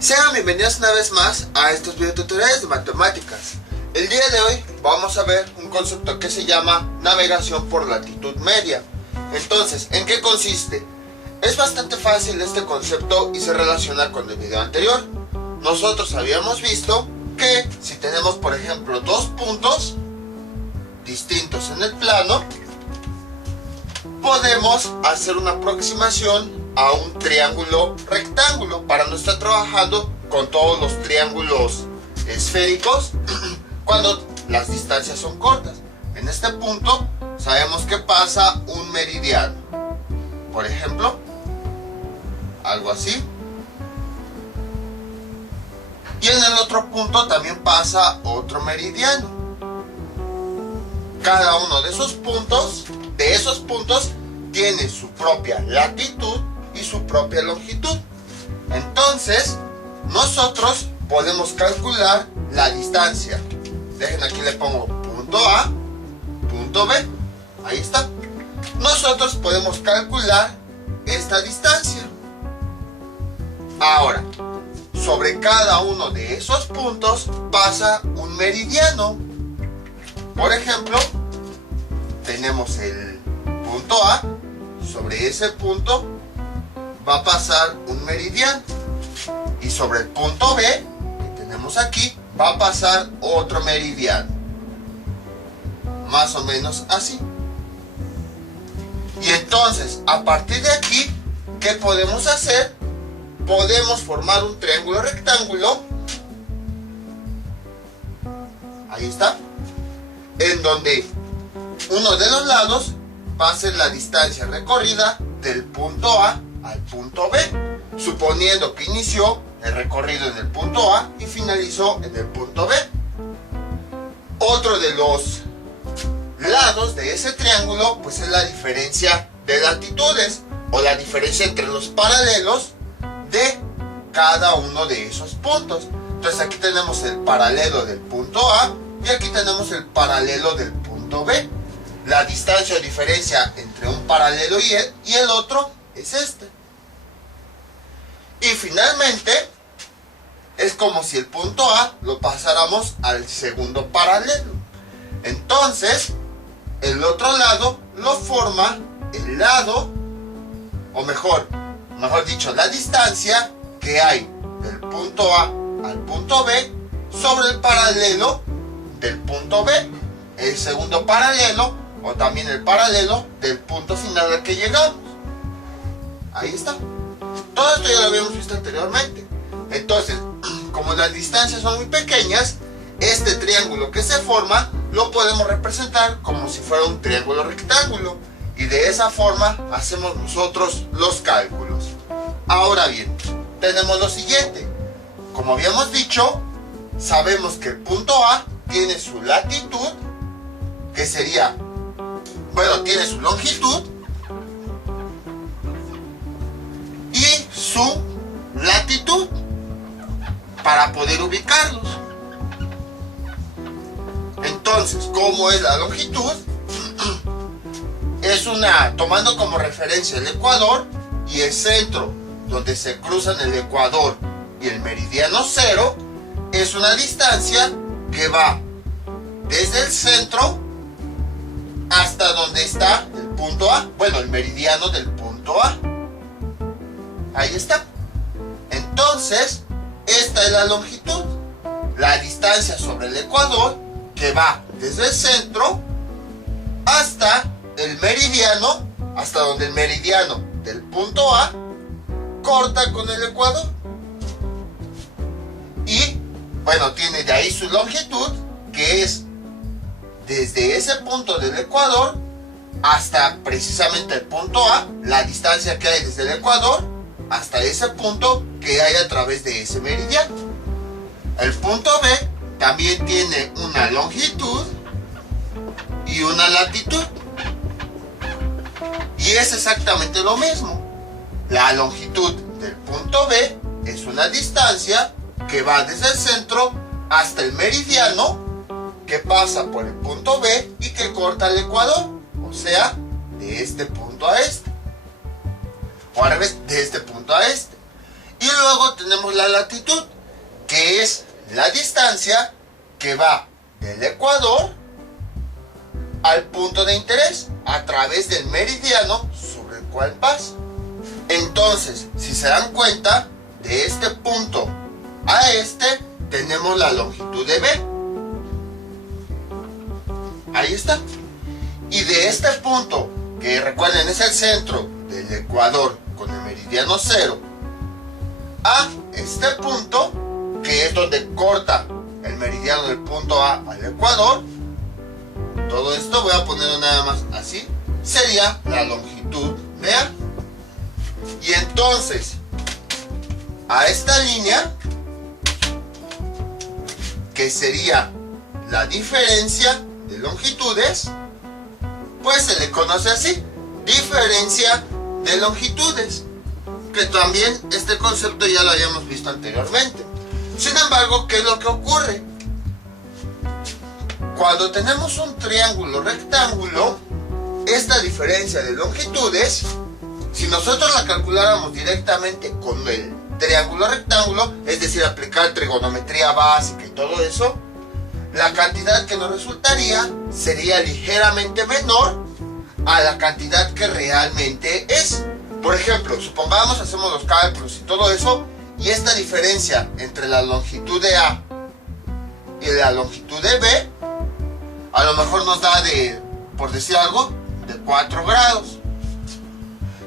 Sean bienvenidos una vez más a estos videotutoriales de matemáticas. El día de hoy vamos a ver un concepto que se llama navegación por latitud media. Entonces, ¿en qué consiste? Es bastante fácil este concepto y se relaciona con el video anterior. Nosotros habíamos visto que si tenemos, por ejemplo, dos puntos distintos en el plano, podemos hacer una aproximación a un triángulo rectángulo para no estar trabajando con todos los triángulos esféricos cuando las distancias son cortas. En este punto sabemos que pasa un meridiano, por ejemplo, algo así, y en el otro punto también pasa otro meridiano. Cada uno de esos puntos tiene su propia latitud y su propia longitud. Entonces, nosotros podemos calcular la distancia. Dejen, aquí le pongo punto A, punto B. Ahí está. Nosotros podemos calcular esta distancia. Ahora, sobre cada uno de esos puntos pasa un meridiano. Por ejemplo, tenemos el punto A. Sobre ese punto va a pasar un meridiano, y sobre el punto B que tenemos aquí va a pasar otro meridiano, más o menos así. Y entonces, a partir de aquí, ¿qué podemos hacer? Podemos formar un triángulo rectángulo, ahí está, en donde uno de los lados va a ser la distancia recorrida del punto A al punto B, suponiendo que inició el recorrido en el punto A y finalizó en el punto B. Otro de los lados de ese triángulo pues es la diferencia de latitudes, o la diferencia entre los paralelos de cada uno de esos puntos. Entonces aquí tenemos el paralelo del punto A y aquí tenemos el paralelo del punto B. La distancia o diferencia entre un paralelo y el otro es este. Y finalmente, es como si el punto A lo pasáramos al segundo paralelo. Entonces, el otro lado lo forma el lado, o mejor dicho, la distancia que hay del punto A al punto B sobre el paralelo del punto B. El segundo paralelo, o también el paralelo del punto final al que llegamos. Ahí está. Todo esto ya lo habíamos visto anteriormente. Entonces, como las distancias son muy pequeñas, este triángulo que se forma lo podemos representar como si fuera un triángulo rectángulo, y de esa forma hacemos nosotros los cálculos. Ahora bien, tenemos lo siguiente. Como habíamos dicho, sabemos que el punto A tiene su latitud, que sería, tiene su longitud y su latitud para poder ubicarlos. Entonces, ¿cómo es la longitud? Es tomando como referencia el ecuador y el centro donde se cruzan el ecuador y el meridiano cero, es una distancia que va desde el centro hasta donde está el punto A, el meridiano del punto A. Ahí está. Entonces, esta es la longitud, la distancia sobre el ecuador, que va desde el centro hasta el meridiano, hasta donde el meridiano del punto A corta con el ecuador. Y, tiene de ahí su longitud, que es desde ese punto del ecuador hasta precisamente el punto A, la distancia que hay desde el ecuador hasta ese punto que hay a través de ese meridiano. El punto B también tiene una longitud y una latitud, y es exactamente lo mismo. La longitud del punto B es una distancia que va desde el centro hasta el meridiano, que pasa por el punto B y que corta el ecuador, o sea, de este punto a este, o al revés, de este punto a este. Y luego tenemos la latitud, que es la distancia que va del ecuador al punto de interés a través del meridiano sobre el cual pasa. Entonces, si se dan cuenta, de este punto a este tenemos la longitud de B. Ahí está. Y de este punto, que recuerden es el centro del ecuador con el meridiano 0, a este punto, que es donde corta el meridiano del punto A al ecuador, todo esto voy a ponerlo nada más así, sería la longitud de A. Y entonces, a esta línea, que sería la diferencia de longitudes, pues se le conoce así, diferencia de longitudes, que también este concepto ya lo habíamos visto anteriormente. Sin embargo, ¿qué es lo que ocurre? Cuando tenemos un triángulo rectángulo, esta diferencia de longitudes, si nosotros la calculáramos directamente con el triángulo rectángulo, es decir, aplicar trigonometría básica y todo eso, la cantidad que nos resultaría sería ligeramente menor a la cantidad que realmente es. Por ejemplo, supongamos hacemos los cálculos y todo eso, y esta diferencia entre la longitud de A y la longitud de B, a lo mejor nos da de, por decir algo, de 4 grados.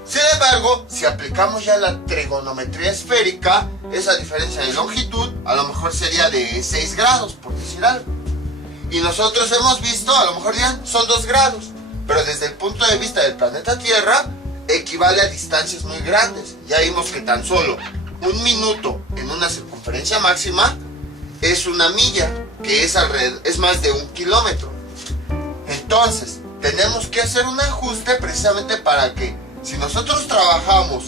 Sin embargo, si aplicamos ya la trigonometría esférica, esa diferencia de longitud a lo mejor sería de 6 grados, por decir algo. Y nosotros hemos visto, a lo mejor ya son 2 grados, pero desde el punto de vista del planeta Tierra, equivale a distancias muy grandes. Ya vimos que tan solo 1 minuto en una circunferencia máxima es 1 milla, que es más de 1 kilómetro. Entonces, tenemos que hacer un ajuste precisamente para que, si nosotros trabajamos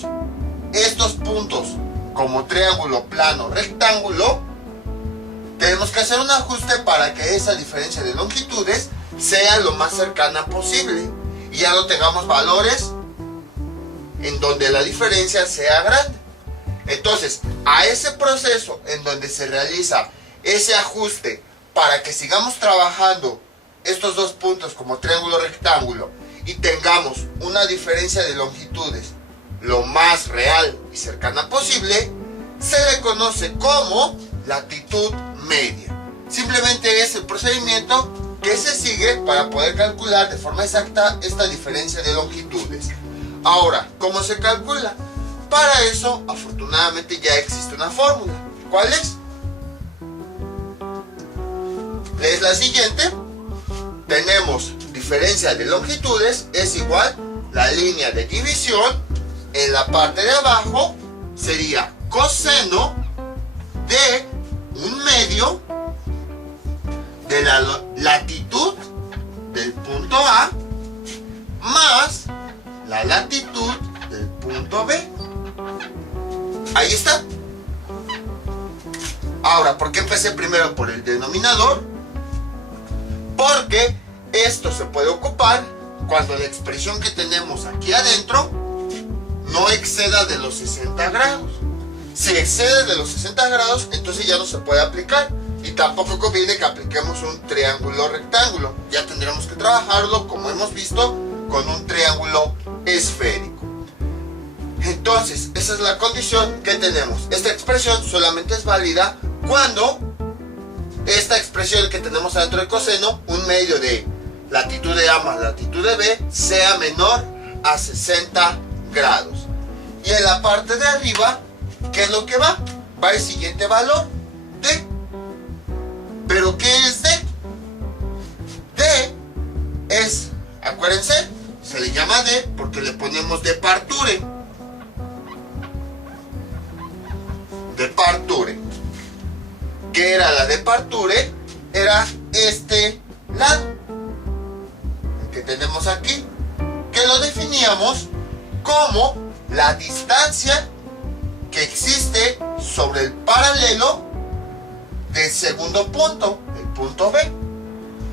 estos puntos como triángulo, plano, rectángulo, tenemos que hacer un ajuste para que esa diferencia de longitudes sea lo más cercana posible y ya no tengamos valores en donde la diferencia sea grande. Entonces, a ese proceso en donde se realiza ese ajuste para que sigamos trabajando estos dos puntos como triángulo rectángulo y tengamos una diferencia de longitudes lo más real y cercana posible, se le conoce como latitud media. Simplemente es el procedimiento que se sigue para poder calcular de forma exacta esta diferencia de longitudes. Ahora, ¿cómo se calcula? Para eso, afortunadamente, ya existe una fórmula. ¿Cuál es? Es la siguiente. Tenemos diferencia de longitudes es igual la línea de división en la parte de abajo sería coseno de 1/2 de la latitud del punto A más la latitud del punto B. Ahí está. Ahora, ¿por qué empecé primero por el denominador? Porque esto se puede ocupar cuando la expresión que tenemos aquí adentro no exceda de los 60 grados. Si excede de los 60 grados, entonces ya no se puede aplicar. Y tampoco conviene que apliquemos un triángulo rectángulo. Ya tendremos que trabajarlo, como hemos visto, con un triángulo esférico. Entonces, esa es la condición que tenemos. Esta expresión solamente es válida cuando esta expresión que tenemos adentro del coseno, 1/2 de latitud de A más latitud de B, sea menor a 60 grados. Y en la parte de arriba, ¿qué es lo que va? Va el siguiente valor, D. ¿Pero qué es D? D es, acuérdense, se le llama D porque le ponemos departure. Departure. ¿Qué era la departure? Era este lado, el que tenemos aquí, que lo definíamos como la distancia que existe sobre el paralelo del segundo punto, el punto B.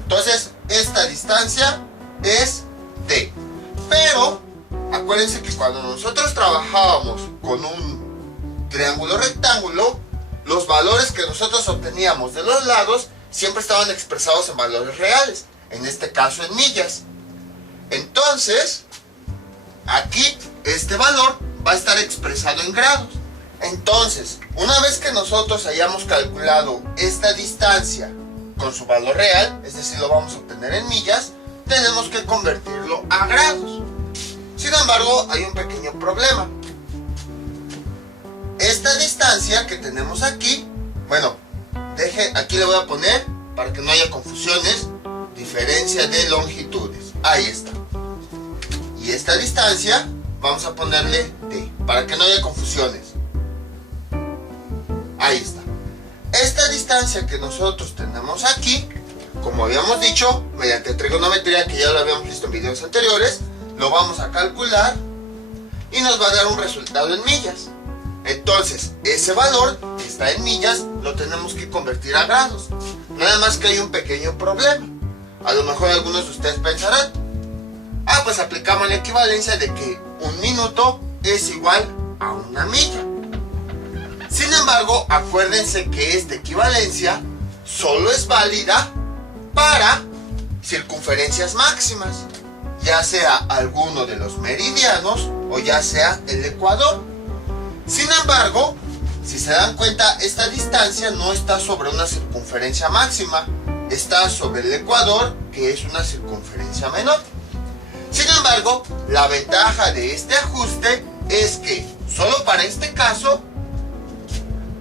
Entonces, esta distancia es D. Pero, acuérdense que cuando nosotros trabajábamos con un triángulo rectángulo, los valores que nosotros obteníamos de los lados siempre estaban expresados en valores reales, en este caso en millas. Entonces, aquí este valor va a estar expresado en grados. Entonces, una vez que nosotros hayamos calculado esta distancia con su valor real, es decir, lo vamos a obtener en millas, tenemos que convertirlo a grados. Sin embargo, hay un pequeño problema. Esta distancia que tenemos aquí, bueno, aquí le voy a poner, para que no haya confusiones, diferencia de longitudes. Ahí está. Y esta distancia, vamos a ponerle T, para que no haya confusiones. Ahí está. Esta distancia que nosotros tenemos aquí, como habíamos dicho, mediante trigonometría, que ya lo habíamos visto en videos anteriores, lo vamos a calcular y nos va a dar un resultado en millas. Entonces, ese valor que está en millas lo tenemos que convertir a grados. Nada más que hay un pequeño problema. A lo mejor algunos de ustedes pensarán, pues aplicamos la equivalencia de que un minuto es igual a una milla. Sin embargo, acuérdense que esta equivalencia solo es válida para circunferencias máximas, ya sea alguno de los meridianos o ya sea el ecuador. Sin embargo, si se dan cuenta, esta distancia no está sobre una circunferencia máxima, está sobre el ecuador, que es una circunferencia menor. Sin embargo, la ventaja de este ajuste es que solo para este caso,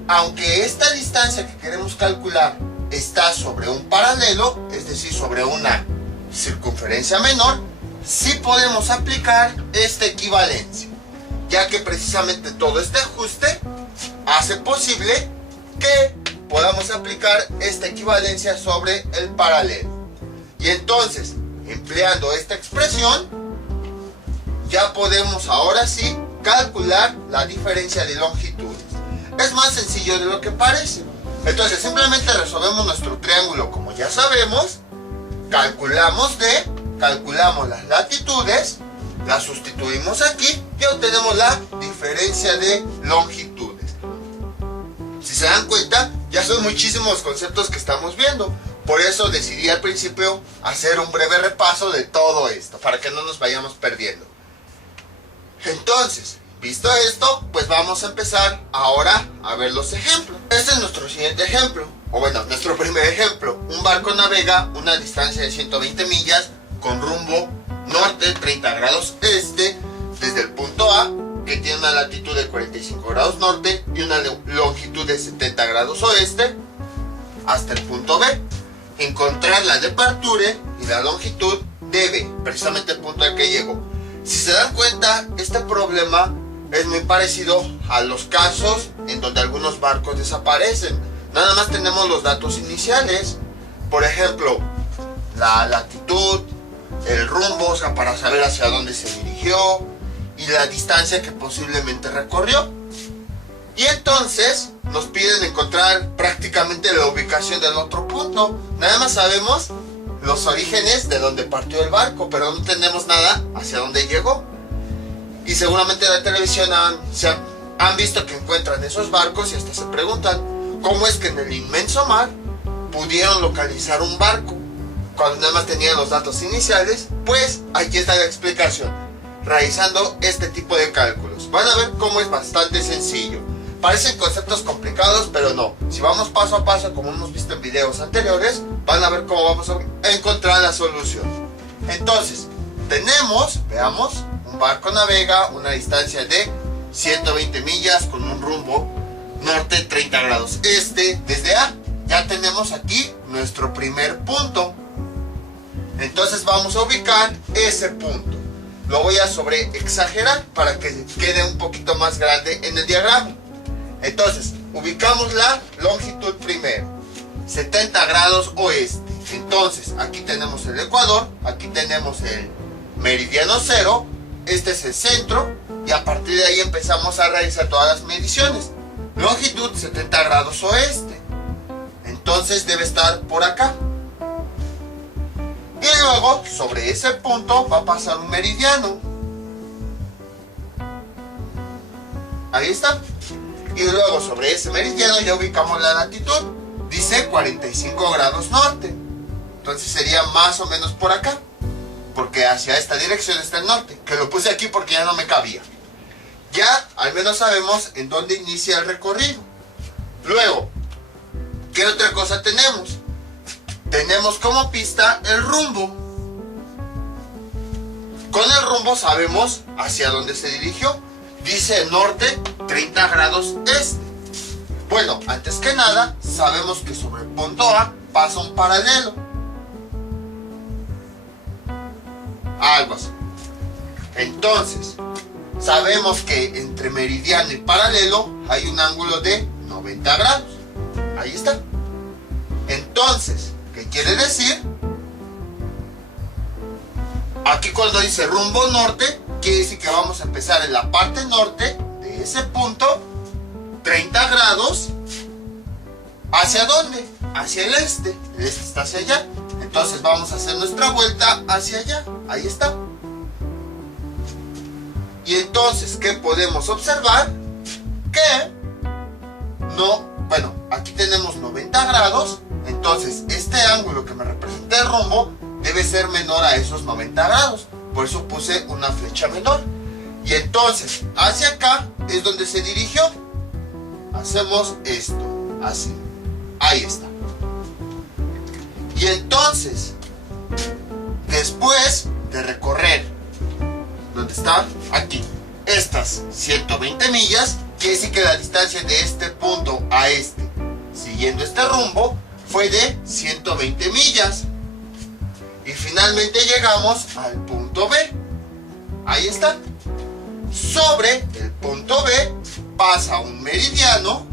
aunque esta distancia que queremos calcular está sobre un paralelo, es decir, sobre una circunferencia menor, sí podemos aplicar esta equivalencia, ya que precisamente todo este ajuste hace posible que podamos aplicar esta equivalencia sobre el paralelo. Y entonces, empleando esta expresión, ya podemos ahora sí calcular la diferencia de longitudes. Es más sencillo de lo que parece. Entonces simplemente resolvemos nuestro triángulo como ya sabemos, calculamos las latitudes, las sustituimos aquí y obtenemos la diferencia de longitudes. Si se dan cuenta, ya son muchísimos conceptos que estamos viendo. Por eso decidí al principio hacer un breve repaso de todo esto, para que no nos vayamos perdiendo. Entonces, visto esto, pues vamos a empezar ahora a ver los ejemplos. Este es nuestro siguiente ejemplo, o bueno, nuestro primer ejemplo. Un barco navega una distancia de 120 millas con rumbo norte 30 grados este desde el punto A, que tiene una latitud de 45 grados norte y una longitud de 70 grados oeste, hasta el punto B. Encontrar la departure y la longitud de B, precisamente el punto al que llegó. Si se dan cuenta, este problema es muy parecido a los casos en donde algunos barcos desaparecen. Nada más tenemos los datos iniciales, por ejemplo, la latitud, el rumbo, o sea, para saber hacia dónde se dirigió, y la distancia que posiblemente recorrió. Y entonces nos piden encontrar prácticamente la ubicación del otro punto. Nada más sabemos los orígenes de donde partió el barco, pero no tenemos nada hacia dónde llegó. Y seguramente en la televisión han visto que encuentran esos barcos y hasta se preguntan cómo es que en el inmenso mar pudieron localizar un barco cuando nada más tenían los datos iniciales. Pues aquí está la explicación, realizando este tipo de cálculos. Van a ver cómo es bastante sencillo. Parecen conceptos complicados, pero no. Si vamos paso a paso, como hemos visto en videos anteriores, van a ver cómo vamos a encontrar la solución. Entonces, veamos, un barco navega una distancia de 120 millas con un rumbo norte 30 grados este desde A. Ya tenemos aquí nuestro primer punto. Entonces vamos a ubicar ese punto. Lo voy a sobreexagerar para que quede un poquito más grande en el diagrama. Entonces, ubicamos la longitud primero, 70 grados oeste. Entonces, aquí tenemos el ecuador, aquí tenemos el meridiano cero, este es el centro, y a partir de ahí empezamos a realizar todas las mediciones. Longitud 70 grados oeste, entonces debe estar por acá. Y luego, sobre ese punto va a pasar un meridiano. Ahí está. Y luego sobre ese meridiano ya ubicamos la latitud. Dice 45 grados norte. Entonces sería más o menos por acá, porque hacia esta dirección está el norte, que lo puse aquí porque ya no me cabía. Ya al menos sabemos en dónde inicia el recorrido. Luego, ¿qué otra cosa tenemos? Tenemos como pista el rumbo. Con el rumbo sabemos hacia dónde se dirigió. Dice norte 30 grados este. Bueno, antes que nada, sabemos que sobre el punto A pasa un paralelo. Algo así. Entonces, sabemos que entre meridiano y paralelo hay un ángulo de 90 grados. Ahí está. Entonces, ¿qué quiere decir? Aquí cuando dice rumbo norte, quiere decir que vamos a empezar en la parte norte de ese punto, 30 grados. ¿Hacia dónde? Hacia el este. El este está hacia allá. Entonces vamos a hacer nuestra vuelta hacia allá. Ahí está. Y entonces, ¿qué podemos observar? Que no, bueno, aquí tenemos 90 grados. Entonces, este ángulo que me representa el rumbo debe ser menor a esos 90 grados. Por eso puse una flecha menor. Y entonces, hacia acá es donde se dirigió. Hacemos esto, así. Ahí está. Y entonces, después de recorrer, ¿dónde está? Aquí. Estas 120 millas, quiere decir que la distancia de este punto a este, siguiendo este rumbo, fue de 120 millas. Y finalmente llegamos al punto B. Ahí está. Sobre el punto B pasa un meridiano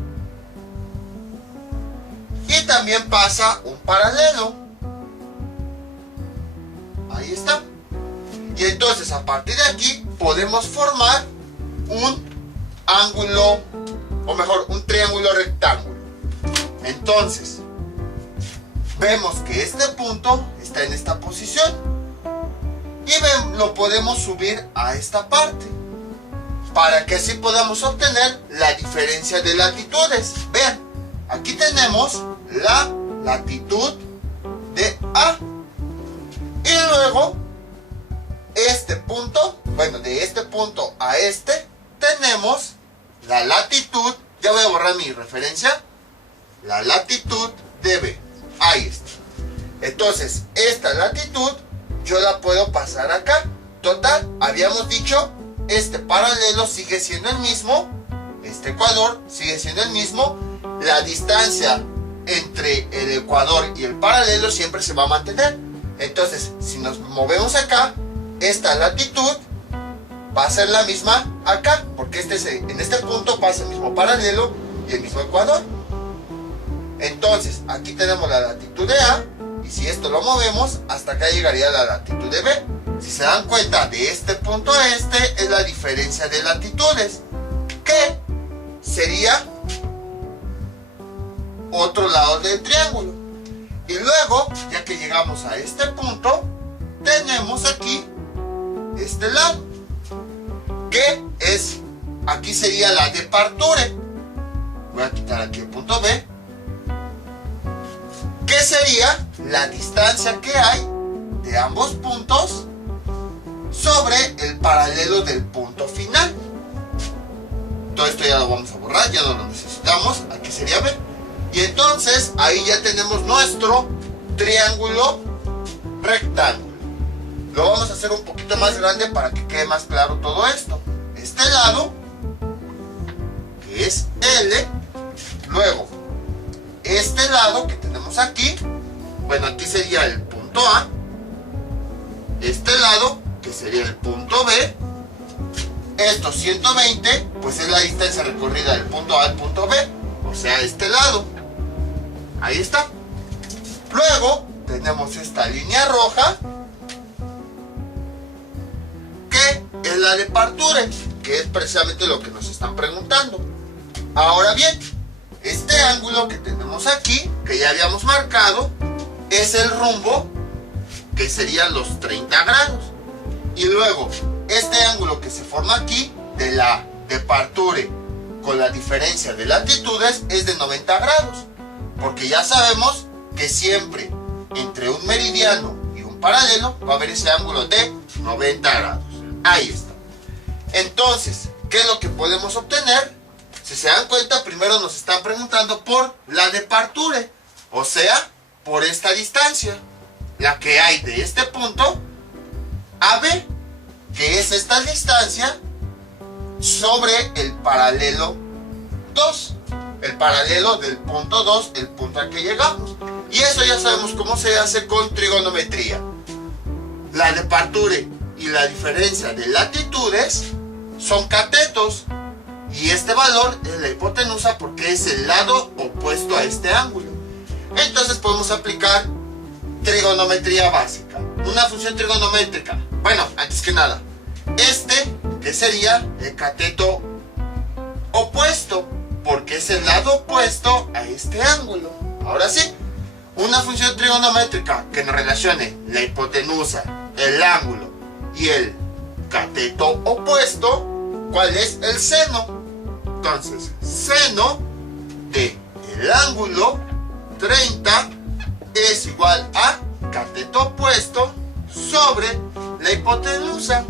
y también pasa un paralelo. Ahí está. Y entonces a partir de aquí podemos formar un ángulo, o mejor, un triángulo rectángulo. Entonces, vemos que este punto está en esta posición y lo podemos subir a esta parte para que así podamos obtener la diferencia de latitudes. Vean, aquí tenemos la latitud de A y luego este punto, bueno, de este punto a este tenemos la latitud. Ya voy a borrar mi referencia. La latitud de B. Ahí está. Entonces, esta latitud yo la puedo pasar acá. Total, habíamos dicho, este paralelo sigue siendo el mismo. Este ecuador sigue siendo el mismo. La distancia entre el ecuador y el paralelo siempre se va a mantener. Entonces, si nos movemos acá, esta latitud va a ser la misma acá, porque en este punto pasa el mismo paralelo y el mismo ecuador. Entonces, aquí tenemos la latitud de A, y si esto lo movemos, hasta acá llegaría la latitud de B. Si se dan cuenta, de este punto a este es la diferencia de latitudes, que sería otro lado del triángulo. Y luego, ya que llegamos a este punto, tenemos aquí este lado, que es, aquí sería la departure. Voy a quitar aquí el punto B, que sería la distancia que hay de ambos puntos sobre el paralelo del punto final. Todo esto ya lo vamos a borrar, ya no lo necesitamos. Aquí sería B. Y entonces ahí ya tenemos nuestro triángulo rectángulo. Lo vamos a hacer un poquito más grande para que quede más claro todo esto. Este lado, que es L, luego este lado que tenemos aquí, bueno, aquí sería el punto A, este lado, que sería el punto B, estos 120, pues es la distancia recorrida del punto A al punto B, o sea, este lado. Ahí está. Luego tenemos esta línea roja, que es la departure, que es precisamente lo que nos están preguntando. Ahora bien, este ángulo que tenemos aquí, que ya habíamos marcado, es el rumbo, que serían los 30 grados. Y luego, este ángulo que se forma aquí, de la departure con la diferencia de latitudes es de 90 grados, porque ya sabemos que siempre entre un meridiano y un paralelo va a haber ese ángulo de 90 grados. Ahí está. Entonces, ¿qué es lo que podemos obtener? Si se dan cuenta, primero nos están preguntando por la departure, o sea, por esta distancia, la que hay de este punto a B, que es esta distancia sobre el paralelo 2, el paralelo del punto 2, el punto al que llegamos. Y eso ya sabemos cómo se hace con trigonometría. La departure y la diferencia de latitudes son catetos, y este valor es la hipotenusa porque es el lado opuesto a este ángulo. Entonces podemos aplicar trigonometría básica, una función trigonométrica. Bueno, antes que nada, que sería el cateto opuesto, porque es el lado opuesto a este ángulo. Ahora sí, una función trigonométrica que nos relacione la hipotenusa, el ángulo y el cateto opuesto. ¿Cuál es el seno? Entonces, seno de el ángulo 30 es igual a cateto opuesto sobre la hipotenusa.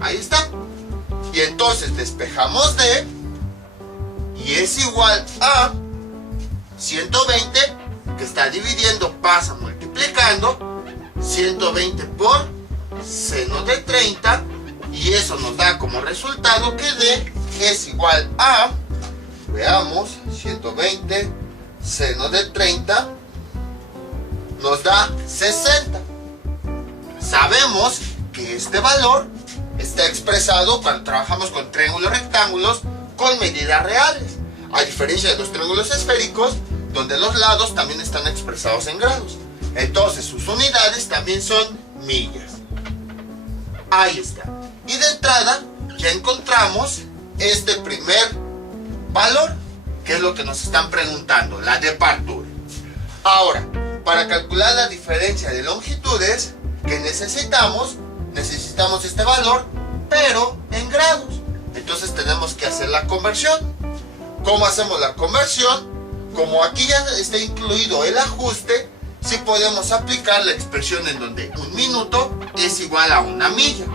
Ahí está. Y entonces despejamos D y es igual a 120, que está dividiendo, pasa multiplicando, 120 por seno de 30, y eso nos da como resultado que D es igual a, veamos, 120 seno de 30 nos da 60. Sabemos que este valor está expresado cuando trabajamos con triángulos rectángulos con medidas reales, a diferencia de los triángulos esféricos, donde los lados también están expresados en grados. Entonces sus unidades también son millas. Ahí está. Y de entrada ya encontramos este primer valor, que es lo que nos están preguntando, la departure. Ahora, para calcular la diferencia de longitudes, ¿qué necesitamos? Necesitamos este valor, pero en grados. Entonces tenemos que hacer la conversión. ¿Cómo hacemos la conversión? Como aquí ya está incluido el ajuste, sí podemos aplicar la expresión en donde un minuto es igual a una milla.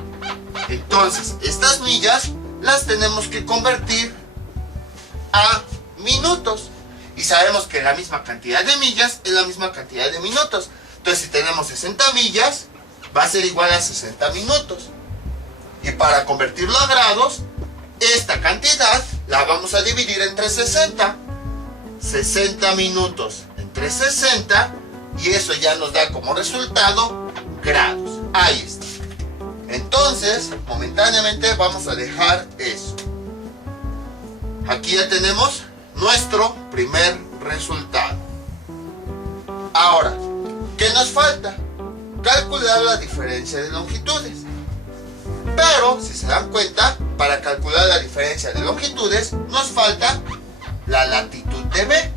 Entonces, estas millas las tenemos que convertir a minutos. Y sabemos que la misma cantidad de millas es la misma cantidad de minutos. Entonces, si tenemos 60 millas, va a ser igual a 60 minutos. Y para convertirlo a grados, esta cantidad la vamos a dividir entre 60. 60 minutos entre 60, y eso ya nos da como resultado grados. Ahí está. Entonces, momentáneamente vamos a dejar eso. Aquí ya tenemos nuestro primer resultado. Ahora, ¿qué nos falta? Calcular la diferencia de longitudes. Pero, si se dan cuenta, para calcular la diferencia de longitudes nos falta la latitud de B.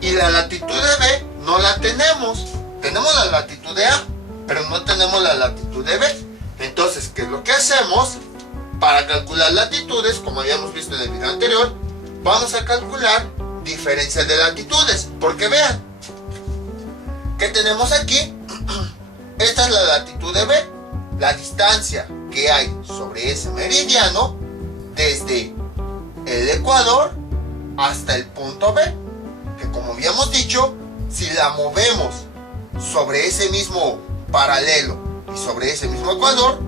Y la latitud de B no la tenemos. Tenemos la latitud de A, pero no tenemos la latitud de B. Entonces, ¿qué es lo que hacemos? Para calcular latitudes, como habíamos visto en el video anterior, vamos a calcular diferencias de latitudes. Porque vean, ¿qué tenemos aquí? Esta es la latitud de B, la distancia que hay sobre ese meridiano desde el ecuador hasta el punto B, que como habíamos dicho, si la movemos sobre ese mismo paralelo y sobre ese mismo ecuador,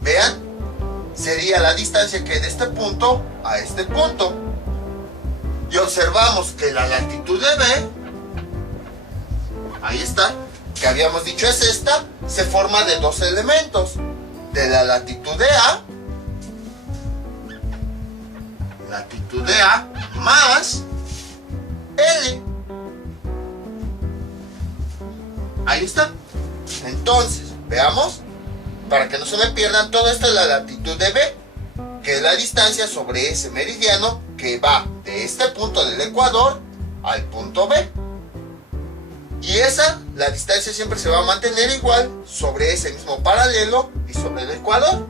vean, sería la distancia que hay de este punto a este punto. Y observamos que la latitud de B, ahí está, que habíamos dicho es esta, se forma de dos elementos, de la latitud de A, latitud de A más L. Ahí está. Entonces, veamos, para que no se me pierdan, todo esto es la latitud de B, que es la distancia sobre ese meridiano que va de este punto del ecuador al punto B. Y esa, la distancia siempre se va a mantener igual sobre ese mismo paralelo y sobre el ecuador.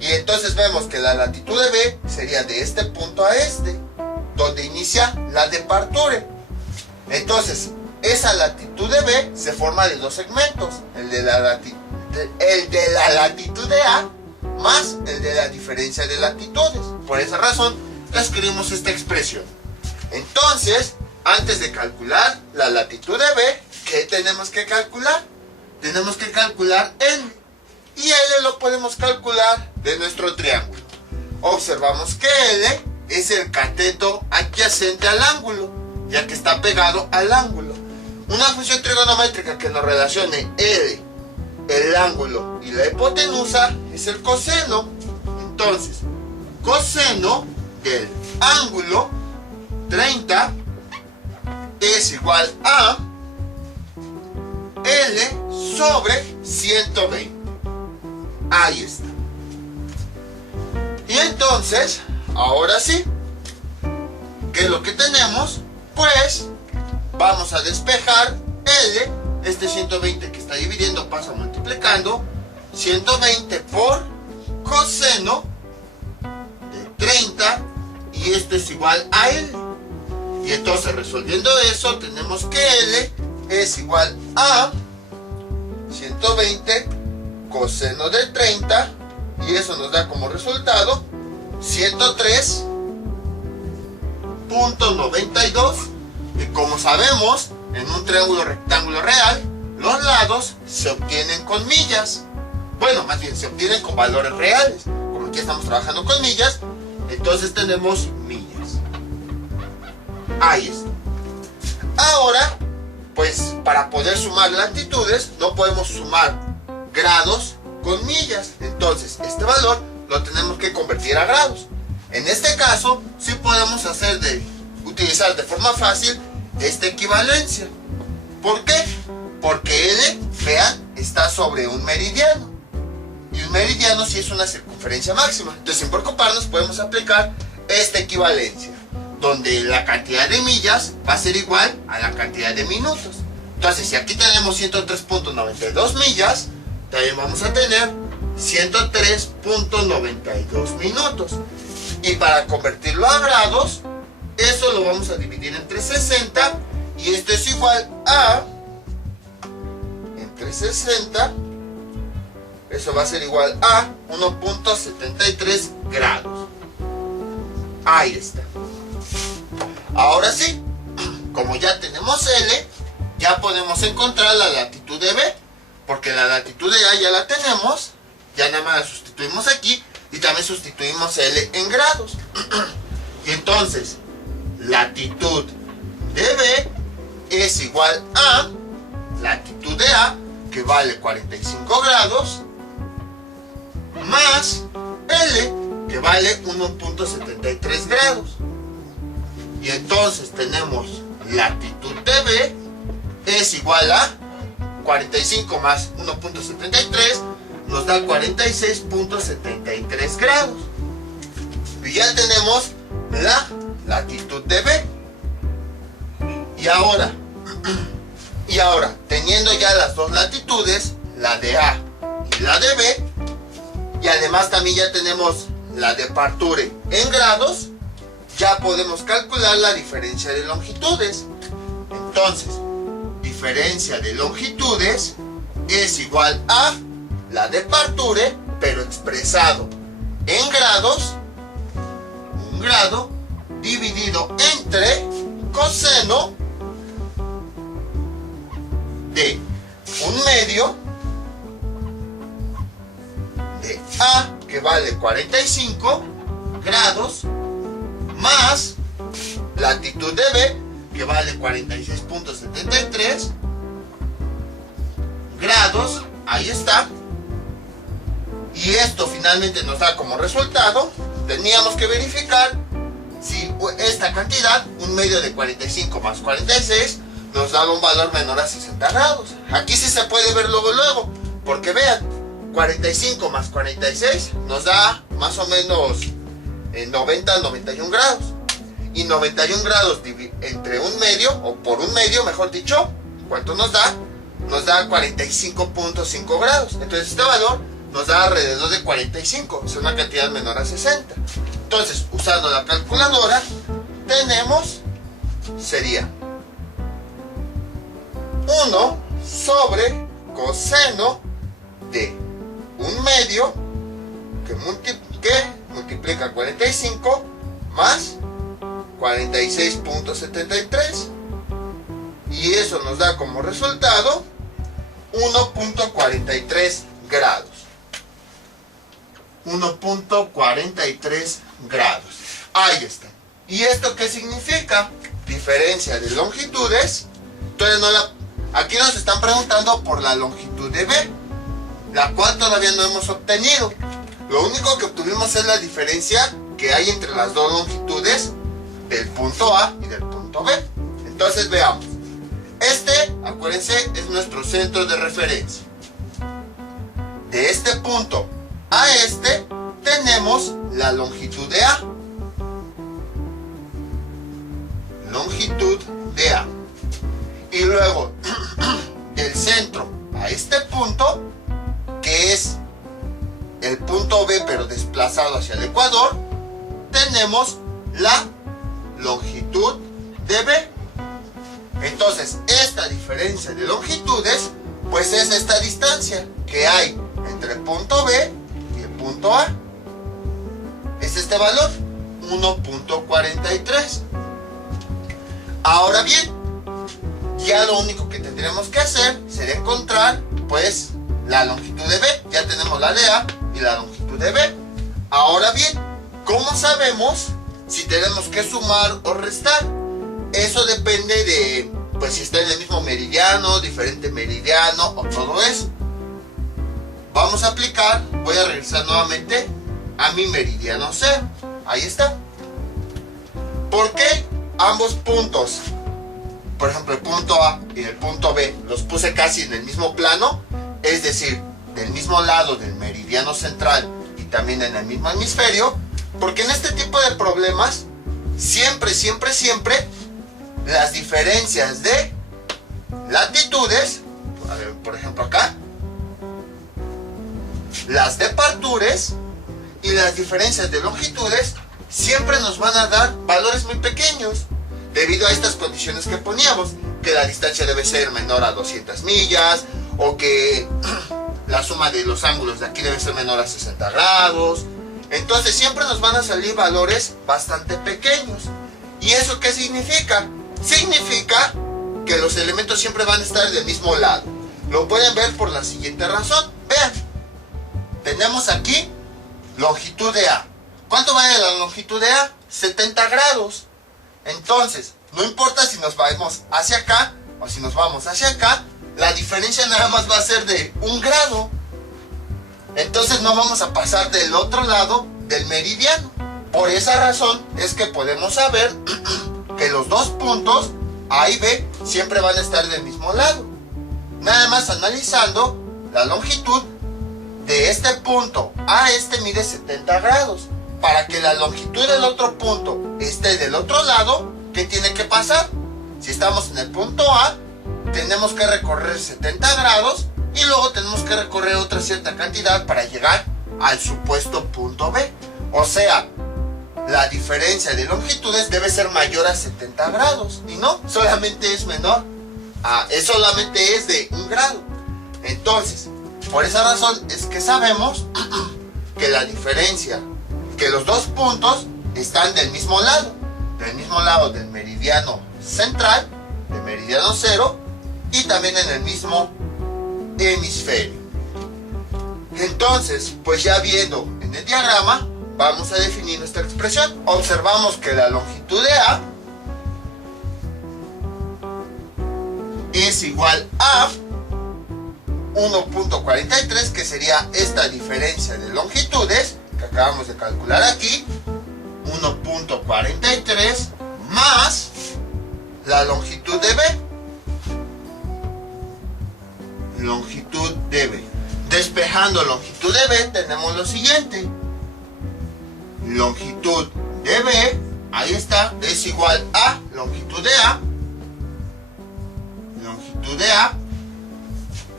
Y entonces vemos que la latitud de B sería de este punto a este, donde inicia la departure. Entonces, esa latitud de B se forma de dos segmentos, el de la latitud de A más el de la diferencia de latitudes. Por esa razón, escribimos esta expresión. Entonces, antes de calcular la latitud de B, ¿qué tenemos que calcular? Tenemos que calcular L. Y L lo podemos calcular de nuestro triángulo. Observamos que L es el cateto adyacente al ángulo, ya que está pegado al ángulo. Una función trigonométrica que nos relacione L, el ángulo y la hipotenusa es el coseno. Entonces, coseno del ángulo 30 es igual a L sobre 120. Ahí está. Y entonces, ahora sí, ¿qué es lo que tenemos? Pues vamos a despejar L, este 120 que está dividiendo pasa multiplicando, 120 por coseno de 30, y esto es igual a L. Y entonces resolviendo eso tenemos que L es igual a 120 coseno de 30, y eso nos da como resultado 103.92. Y como sabemos, en un triángulo rectángulo real, los lados se obtienen con millas. Bueno, más bien se obtienen con valores reales. Como aquí estamos trabajando con millas, entonces tenemos millas. Ahí está. Ahora, pues para poder sumar latitudes, no podemos sumar grados con millas. Entonces, este valor lo tenemos que convertir a grados. En este caso, sí podemos utilizar de forma fácil esta equivalencia. ¿Por qué? Porque L, vean, está sobre un meridiano. Y un meridiano sí es una circunferencia máxima. Entonces, sin preocuparnos, podemos aplicar esta equivalencia, donde la cantidad de millas va a ser igual a la cantidad de minutos. Entonces, si aquí tenemos 103.92 millas, también vamos a tener 103.92 minutos. Y para convertirlo a grados, eso lo vamos a dividir entre 60, y esto es igual a, entre 60, eso va a ser igual a 1.73 grados. Ahí está. Ahora sí, como ya tenemos L, ya podemos encontrar la latitud de B, porque la latitud de A ya la tenemos, ya nada más la sustituimos aquí, y también sustituimos L en grados. Y entonces, latitud de B es igual a latitud de A, que vale 45 grados, más L, que vale 1.73 grados. Y entonces tenemos latitud de B es igual a 45 más 1.73, nos da 46.73 grados. Y ya tenemos la latitud de B. Y ahora, teniendo ya las dos latitudes, la de A y la de B, y además también ya tenemos la departure en grados, ya podemos calcular la diferencia de longitudes. Entonces, diferencia de longitudes es igual a la departure, pero expresado en grados, un grado dividido entre coseno de un medio de A, que vale 45 grados, más latitud de B, que vale 46.73 grados. Ahí está. Y esto finalmente nos da como resultado, teníamos que verificar si esta cantidad, un medio de 45 más 46, nos daba un valor menor a 60 grados. Aquí sí se puede ver luego, porque vean, 45 más 46 nos da más o menos 90 a 91 grados. Y 91 grados entre un medio, o por un medio, mejor dicho, ¿cuánto nos da? Nos da 45.5 grados. Entonces este valor nos da alrededor de 45, es una cantidad menor a 60. Entonces, usando la calculadora, tenemos, sería 1 sobre coseno de 1/2 que multiplica 45 más 46.73, y eso nos da como resultado 1.43 grados. 1.43 grados. Ahí está. ¿Y esto qué significa? Diferencia de longitudes. Entonces aquí nos están preguntando por la longitud de B, la cual todavía no hemos obtenido. Lo único que obtuvimos es la diferencia que hay entre las dos longitudes del punto A y del punto B. Entonces veamos. Acuérdense, es nuestro centro de referencia. De este punto a tenemos la longitud de A. Longitud de A. Y luego, del centro a este punto, que es el punto B pero desplazado hacia el ecuador, tenemos la longitud de B. Entonces, esta diferencia de longitudes, pues es esta distancia que hay entre el punto B y el punto A. Es este valor, 1.43. Ahora bien, ya lo único que tendremos que hacer sería encontrar, pues, la longitud de B. Ya tenemos la de A y la longitud de B. Ahora bien, ¿cómo sabemos si tenemos que sumar o restar? Eso depende de, pues, si está en el mismo meridiano, diferente meridiano o todo eso. Vamos a aplicar, voy a regresar nuevamente a mi meridiano C. Ahí está. ¿Por qué ambos puntos, por ejemplo el punto A y el punto B, los puse casi en el mismo plano? Es decir, del mismo lado del meridiano central y también en el mismo hemisferio. Porque en este tipo de problemas, siempre las diferencias de latitudes, por ejemplo acá, las de partures y las diferencias de longitudes siempre nos van a dar valores muy pequeños, debido a estas condiciones que poníamos, que la distancia debe ser menor a 200 millas, o que la suma de los ángulos de aquí debe ser menor a 60 grados. Entonces siempre nos van a salir valores bastante pequeños. ¿Y eso qué significa? Significa que los elementos siempre van a estar del mismo lado. Lo pueden ver por la siguiente razón. Vean, tenemos aquí longitud de A. ¿Cuánto vale la longitud de A? 70 grados. Entonces, no importa si nos vamos hacia acá o si nos vamos hacia acá, la diferencia nada más va a ser de 1 grado. Entonces no vamos a pasar del otro lado del meridiano. Por esa razón es que podemos saber que los dos puntos A y B siempre van a estar del mismo lado. Nada más analizando la longitud de este punto a mide 70 grados. Para que la longitud del otro punto esté del otro lado, ¿qué tiene que pasar? Si estamos en el punto A, tenemos que recorrer 70 grados y luego tenemos que recorrer otra cierta cantidad para llegar al supuesto punto B. O sea, la diferencia de longitudes debe ser mayor a 70 grados. Y no, solamente es menor. Solamente es de 1 grado. Entonces, por esa razón es que sabemos que la diferencia, que los dos puntos están del mismo lado del meridiano central, del meridiano cero, y también en el mismo hemisferio. Entonces, pues ya viendo en el diagrama, vamos a definir nuestra expresión. Observamos que la longitud de A es igual a 1.43, que sería esta diferencia de longitudes que acabamos de calcular aquí, 1.43 más la longitud de B. Longitud de B. Despejando longitud de B, tenemos lo siguiente. Longitud de B, ahí está, es igual a longitud de A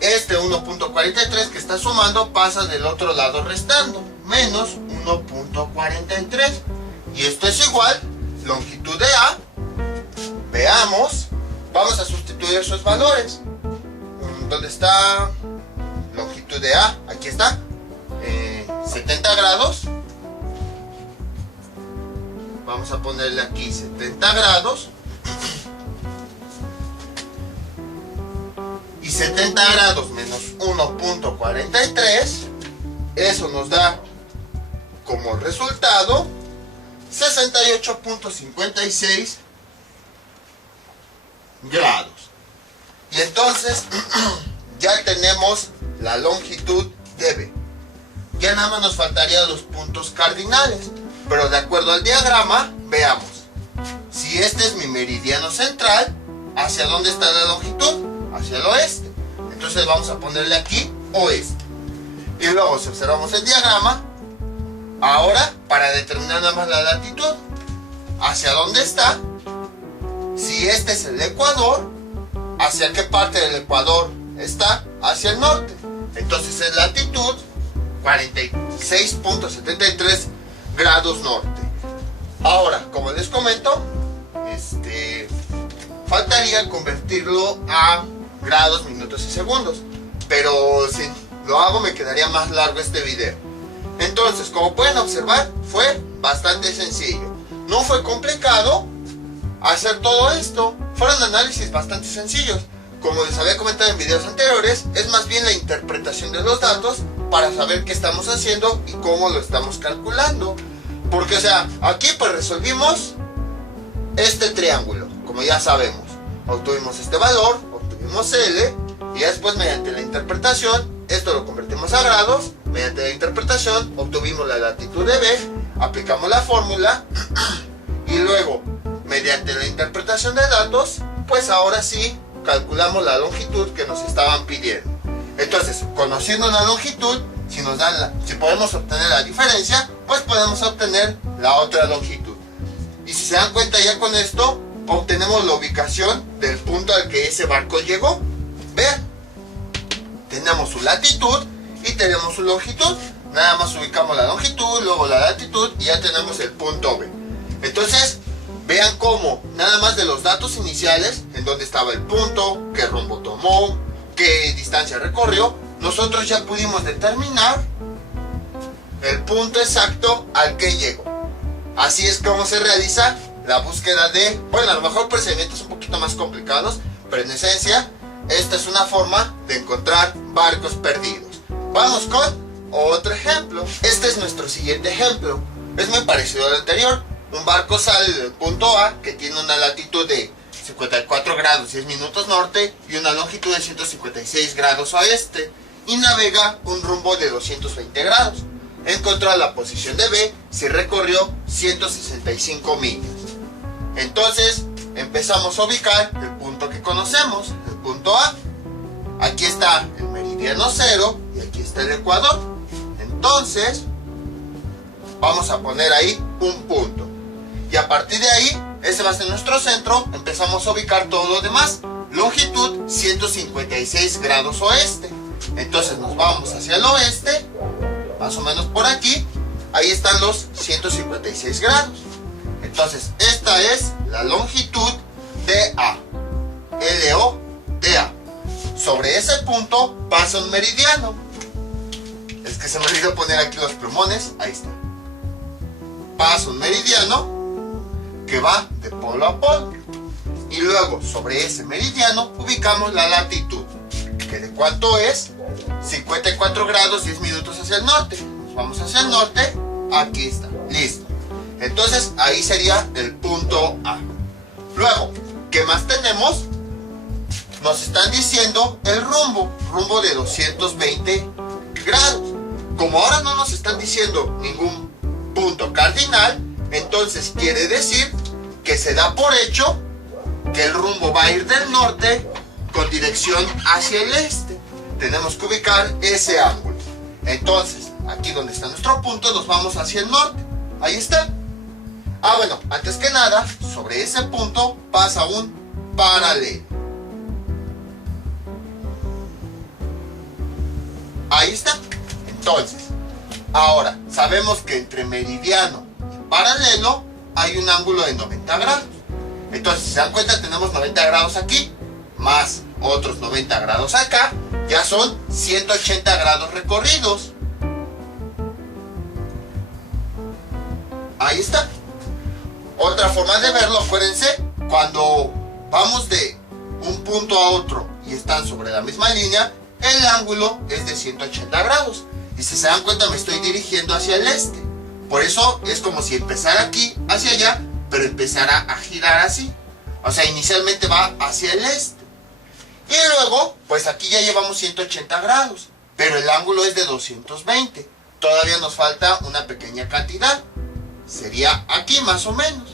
este 1.43 que está sumando pasa del otro lado restando, menos 1.43. Y esto es igual, longitud de A, veamos, vamos a sustituir esos valores. ¿Dónde está longitud de A? Aquí está, 70 grados. Vamos a ponerle aquí 70 grados. Y 70 grados menos 1.43, eso nos da como resultado 68.56 grados. Y entonces ya tenemos la longitud de B. Ya nada más nos faltarían los puntos cardinales. Pero de acuerdo al diagrama, veamos. Si este es mi meridiano central, ¿hacia dónde está la longitud? Hacia el oeste. Entonces vamos a ponerle aquí oeste. Y luego si observamos el diagrama, ahora para determinar nada más la latitud, ¿hacia dónde está? Si este es el ecuador, ¿hacia qué parte del ecuador está? Hacia el norte. Entonces en latitud 46.73 grados norte. Ahora, como les comento, faltaría convertirlo a grados, minutos y segundos, pero si lo hago me quedaría más largo este video. Entonces, como pueden observar, fue bastante sencillo, no fue complicado hacer todo esto. Fueron análisis bastante sencillos. Como les había comentado en videos anteriores, es más bien la interpretación de los datos para saber qué estamos haciendo y cómo lo estamos calculando. Porque, o sea, aquí pues resolvimos este triángulo, como ya sabemos. Obtuvimos este valor, obtuvimos L, y después mediante la interpretación, esto lo convertimos a grados. Mediante la interpretación, obtuvimos la latitud de B, aplicamos la fórmula, y luego, mediante la interpretación de datos, pues ahora sí, calculamos la longitud que nos estaban pidiendo. Entonces, conociendo la longitud, si podemos obtener la diferencia, pues podemos obtener la otra longitud. Y si se dan cuenta, ya con esto obtenemos la ubicación del punto al que ese barco llegó. Vean, tenemos su latitud y tenemos su longitud. Nada más ubicamos la longitud, luego la latitud, y ya tenemos el punto B. Entonces, vean cómo nada más de los datos iniciales, en dónde estaba el punto, qué rumbo tomó, qué distancia recorrió, nosotros ya pudimos determinar el punto exacto al que llegó. Así es como se realiza la búsqueda de, bueno, a lo mejor procedimientos un poquito más complicados, pero en esencia esta es una forma de encontrar barcos perdidos. Vamos con otro ejemplo. Este es nuestro siguiente ejemplo. Es muy parecido al anterior. Un barco sale del punto A, que tiene una latitud de 54 grados 10 minutos norte y una longitud de 156 grados oeste, y navega un rumbo de 220 grados. Encontrar la posición de B si recorrió 165 millas. Entonces empezamos a ubicar el punto que conocemos, el punto A. Aquí está el meridiano cero y aquí está el ecuador. Entonces vamos a poner ahí un punto, y a partir de ahí, ese va a ser nuestro centro. Empezamos a ubicar todo lo demás. Longitud 156 grados oeste. Entonces nos vamos hacia el oeste, más o menos por aquí. Ahí están los 156 grados. Entonces esta es la longitud de A, LO de A. Sobre ese punto pasa un meridiano. Es que se me olvidó poner aquí los plumones. Ahí está. Pasa un meridiano que va de polo a polo. Y luego sobre ese meridiano ubicamos la latitud, que de cuánto es 54 grados 10 minutos hacia el norte. Nos vamos hacia el norte. Aquí está, listo. Entonces ahí sería el punto A. Luego, ¿qué más tenemos? Nos están diciendo el rumbo de 220 grados. Como ahora no nos están diciendo ningún punto cardinal, entonces quiere decir que se da por hecho que el rumbo va a ir del norte con dirección hacia el este. Tenemos que ubicar ese ángulo. Entonces, aquí donde está nuestro punto, nos vamos hacia el norte. Ahí está. Bueno, antes que nada, sobre ese punto pasa un paralelo. Ahí está. Entonces, ahora, sabemos que entre meridiano y paralelo hay un ángulo de 90 grados. Entonces, si se dan cuenta, tenemos 90 grados aquí, más otros 90 grados acá, ya son 180 grados recorridos. Ahí está. Otra forma de verlo, acuérdense, cuando vamos de un punto a otro y están sobre la misma línea, el ángulo es de 180 grados. Y si se dan cuenta, me estoy dirigiendo hacia el este. Por eso es como si empezara aquí, hacia allá, pero empezara a girar así. O sea, inicialmente va hacia el este. Y luego, pues aquí ya llevamos 180 grados, pero el ángulo es de 220. Todavía nos falta una pequeña cantidad. Sería aquí más o menos.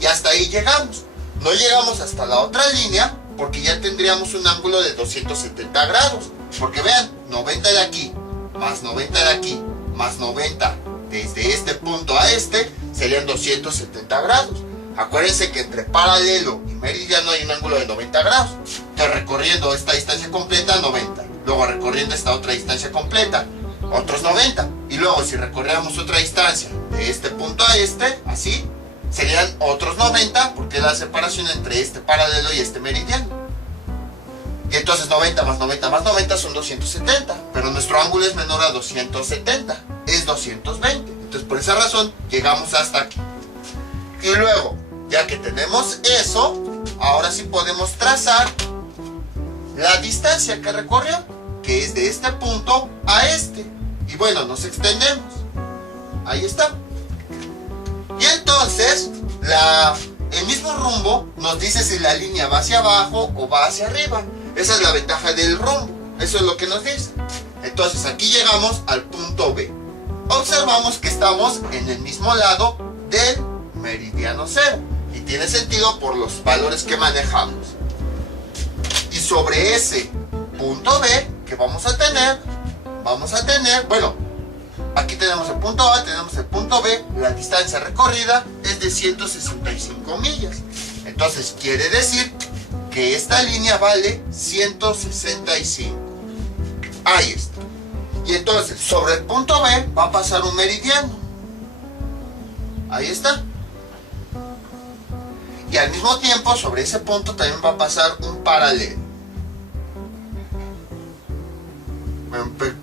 Y hasta ahí llegamos. No llegamos hasta la otra línea porque ya tendríamos un ángulo de 270 grados. Porque vean, 90 de aquí, más 90 de aquí, más 90 desde este punto a este, serían 270 grados. Acuérdense que entre paralelo y meridiano hay un ángulo de 90 grados. Entonces, recorriendo esta distancia completa, 90. Luego recorriendo esta otra distancia completa, otros 90. Y luego si recorriéramos otra distancia de este punto a este, así, serían otros 90, porque es la separación entre este paralelo y este meridiano. Y entonces 90 más 90 más 90 son 270. Pero nuestro ángulo es menor a 270, es 220. Entonces por esa razón llegamos hasta aquí. Y luego, ya que tenemos eso, ahora sí podemos trazar la distancia que recorrió, que es de este punto a este. Y bueno, nos extendemos. Ahí está. Y entonces, el mismo rumbo nos dice si la línea va hacia abajo o va hacia arriba. Esa es la ventaja del rumbo. Eso es lo que nos dice. Entonces, aquí llegamos al punto B. Observamos que estamos en el mismo lado del meridiano cero. Y tiene sentido por los valores que manejamos. Y sobre ese punto B que vamos a tener, bueno, aquí tenemos el punto A, tenemos el punto B, la distancia recorrida es de 165 millas. Entonces quiere decir que esta línea vale 165. Ahí está. Y entonces sobre el punto B va a pasar un meridiano. Ahí está. Y al mismo tiempo sobre ese punto también va a pasar un paralelo.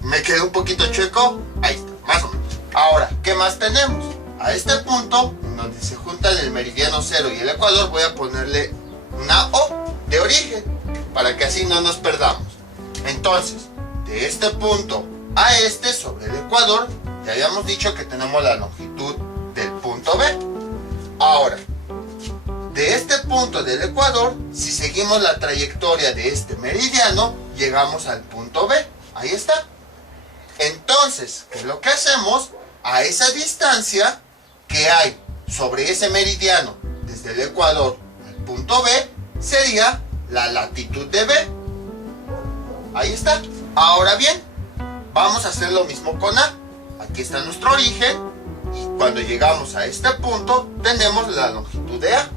Me quedé un poquito chueco. Ahí está, más o menos. Ahora, ¿qué más tenemos? A este punto, donde se juntan el meridiano cero y el ecuador, voy a ponerle una O de origen, para que así no nos perdamos. Entonces, de este punto a este, sobre el ecuador, ya habíamos dicho que tenemos la longitud del punto B. Ahora, de este punto del ecuador, si seguimos la trayectoria de este meridiano, llegamos al punto B. Ahí está. Entonces, ¿qué es lo que hacemos? A esa distancia que hay sobre ese meridiano, desde el ecuador al punto B, sería la latitud de B. Ahí está. Ahora bien, vamos a hacer lo mismo con A. Aquí está nuestro origen, y cuando llegamos a este punto, tenemos la longitud de A.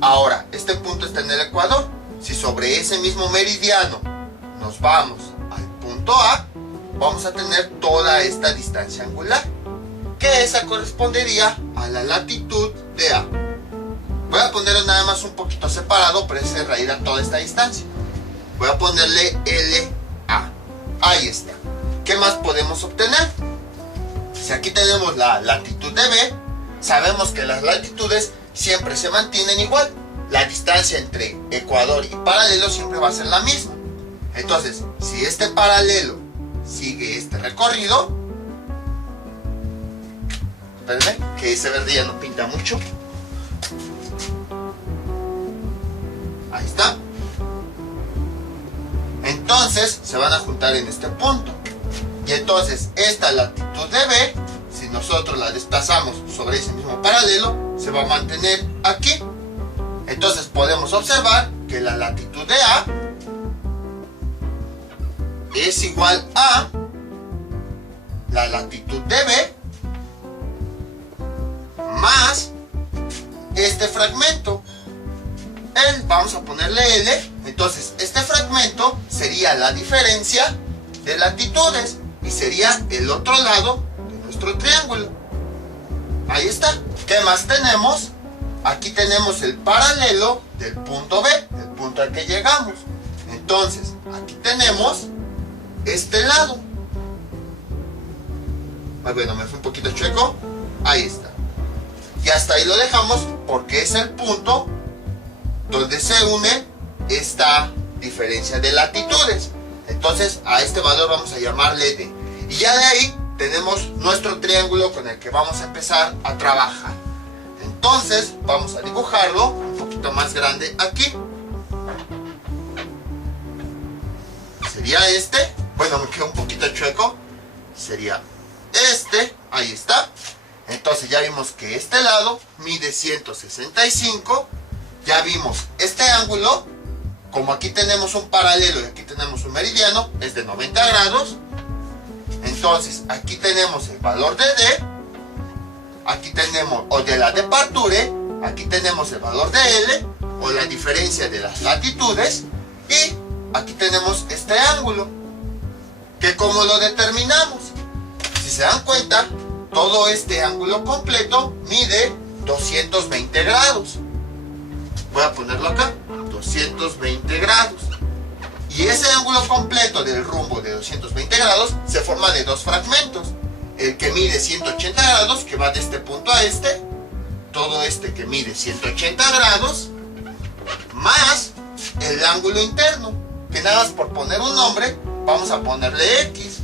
Ahora, este punto está en el ecuador. Si sobre ese mismo meridiano nos vamos al punto A, vamos a tener toda esta distancia angular, que esa correspondería a la latitud de A. Voy a ponerlo nada más un poquito separado, pero es en realidad toda esta distancia. Voy a ponerle LA. Ahí está. ¿Qué más podemos obtener? Si aquí tenemos la latitud de B, sabemos que las latitudes siempre se mantienen igual. La distancia entre ecuador y paralelo siempre va a ser la misma. Entonces, si este paralelo sigue este recorrido, espérenme, que ese verde ya no pinta mucho. Ahí está. Entonces se van a juntar en este punto. Y entonces esta latitud de B, si nosotros la desplazamos sobre ese mismo paralelo, se va a mantener aquí. Entonces podemos observar que la latitud de A es igual a la latitud de B más este fragmento. Vamos a ponerle L. Entonces este fragmento sería la diferencia de latitudes. y sería el otro lado de nuestro triángulo. Ahí está. ¿Qué más tenemos? Aquí tenemos el paralelo del punto B, el punto al que llegamos. Entonces, aquí tenemos este lado. Bueno, me fue un poquito chueco. Ahí está. Y hasta ahí lo dejamos porque es el punto donde se une esta diferencia de latitudes. Entonces, a este valor vamos a llamarle D. Y ya de ahí tenemos nuestro triángulo con el que vamos a empezar a trabajar. Entonces, vamos a dibujarlo un poquito más grande aquí. Sería este. Bueno, me quedó un poquito chueco. Sería este. Ahí está. Entonces ya vimos que este lado mide 165. Ya vimos este ángulo. Como aquí tenemos un paralelo y aquí tenemos un meridiano, es de 90 grados. Entonces aquí tenemos el valor de D. Aquí tenemos, o de la departure, aquí tenemos el valor de L, o la diferencia de las latitudes, y aquí tenemos este ángulo, que como lo determinamos, si se dan cuenta, todo este ángulo completo mide 220 grados. Voy a ponerlo acá, 220 grados. Y ese ángulo completo del rumbo de 220 grados se forma de dos fragmentos. El que mide 180 grados, que va de este punto a este, todo este que mide 180 grados, más el ángulo interno, que nada más por poner un nombre, vamos a ponerle X.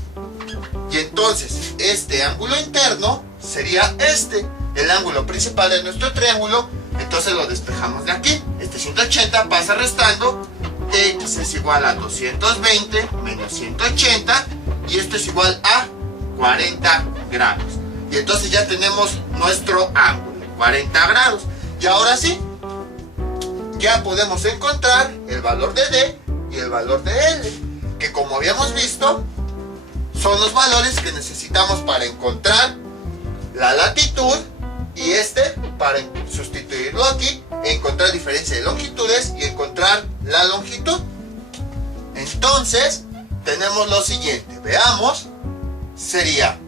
Y entonces, este ángulo interno sería este, el ángulo principal de nuestro triángulo. Entonces lo despejamos de aquí. Este 180 pasa restando, X es igual a 220 menos 180, y esto es igual a 40 grados. Y entonces ya tenemos nuestro ángulo, 40 grados. Y ahora sí, ya podemos encontrar el valor de D y el valor de L, que como habíamos visto, son los valores que necesitamos para encontrar la latitud, y para sustituirlo aquí, encontrar diferencia de longitudes y encontrar la longitud. Entonces, tenemos lo siguiente. Veamos. Sería,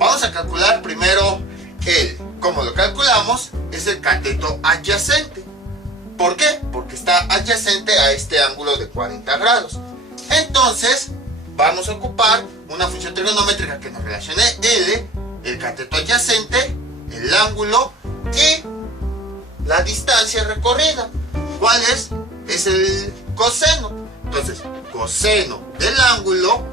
vamos a calcular primero el, ¿cómo lo calculamos? Es el cateto adyacente. ¿Por qué? Porque está adyacente a este ángulo de 40 grados. Entonces, vamos a ocupar una función trigonométrica que nos relacione L, el cateto adyacente, el ángulo y la distancia recorrida. ¿Cuál es? Es el coseno. Entonces, coseno del ángulo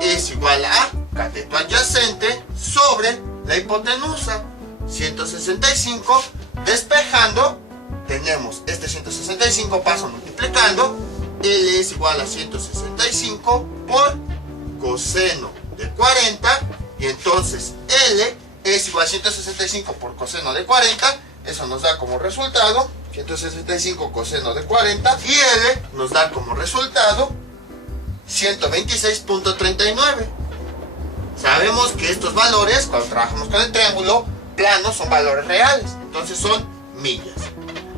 es igual a cateto adyacente sobre la hipotenusa, 165. Despejando, tenemos este 165, paso multiplicando, L es igual a 165 por coseno de 40, y entonces L es igual a 165 por coseno de 40, eso nos da como resultado 165 coseno de 40, y L nos da como resultado 126.39. Sabemos que estos valores, cuando trabajamos con el triángulo plano, son valores reales, entonces son millas.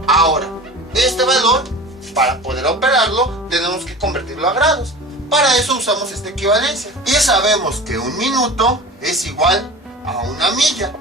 Ahora, este valor, para poder operarlo, tenemos que convertirlo a grados. Para eso usamos esta equivalencia. Y sabemos que un minuto es igual a una milla.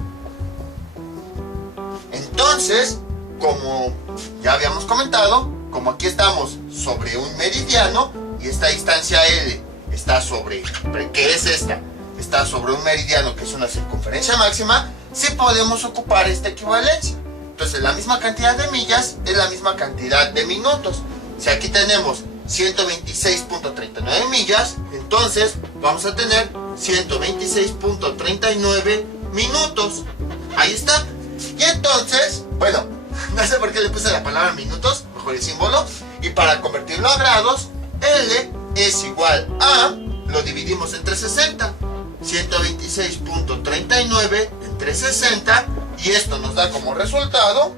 Entonces, como ya habíamos comentado, como aquí estamos sobre un meridiano y esta distancia L está sobre, ¿qué es esta? Está sobre un meridiano que es una circunferencia máxima, sí podemos ocupar esta equivalencia. Entonces la misma cantidad de millas es la misma cantidad de minutos. Si aquí tenemos 126.39 millas, entonces vamos a tener 126.39 minutos. Ahí está. Y entonces, bueno, no sé por qué le puse la palabra minutos, mejor el símbolo. Y para convertirlo a grados, L es igual a, lo dividimos entre 60. 126.39 entre 60, y esto nos da como resultado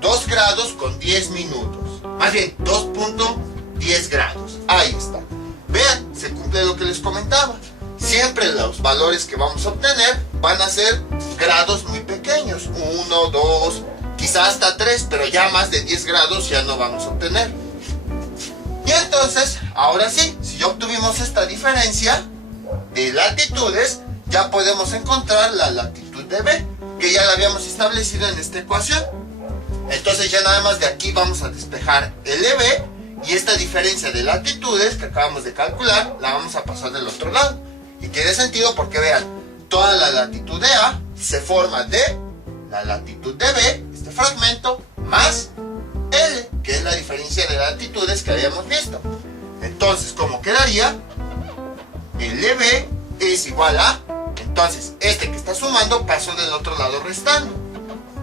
2 grados con 10 minutos. Más bien, 2.10 grados. Ahí está. Vean, se cumple lo que les comentaba. Siempre los valores que vamos a obtener van a ser grados muy pequeños. 1, 2, quizás hasta 3, pero ya más de 10 grados ya no vamos a obtener. Y entonces, ahora sí, si ya obtuvimos esta diferencia, de latitudes, ya podemos encontrar la latitud de B, que ya la habíamos establecido en esta ecuación. Entonces ya nada más de aquí vamos a despejar LB, y esta diferencia de latitudes que acabamos de calcular la vamos a pasar del otro lado. Y tiene sentido porque vean, toda la latitud de A se forma de la latitud de B, este fragmento, más L, que es la diferencia de latitudes que habíamos visto. Entonces, ¿cómo quedaría? LB es igual a, entonces este que está sumando pasó del otro lado restando,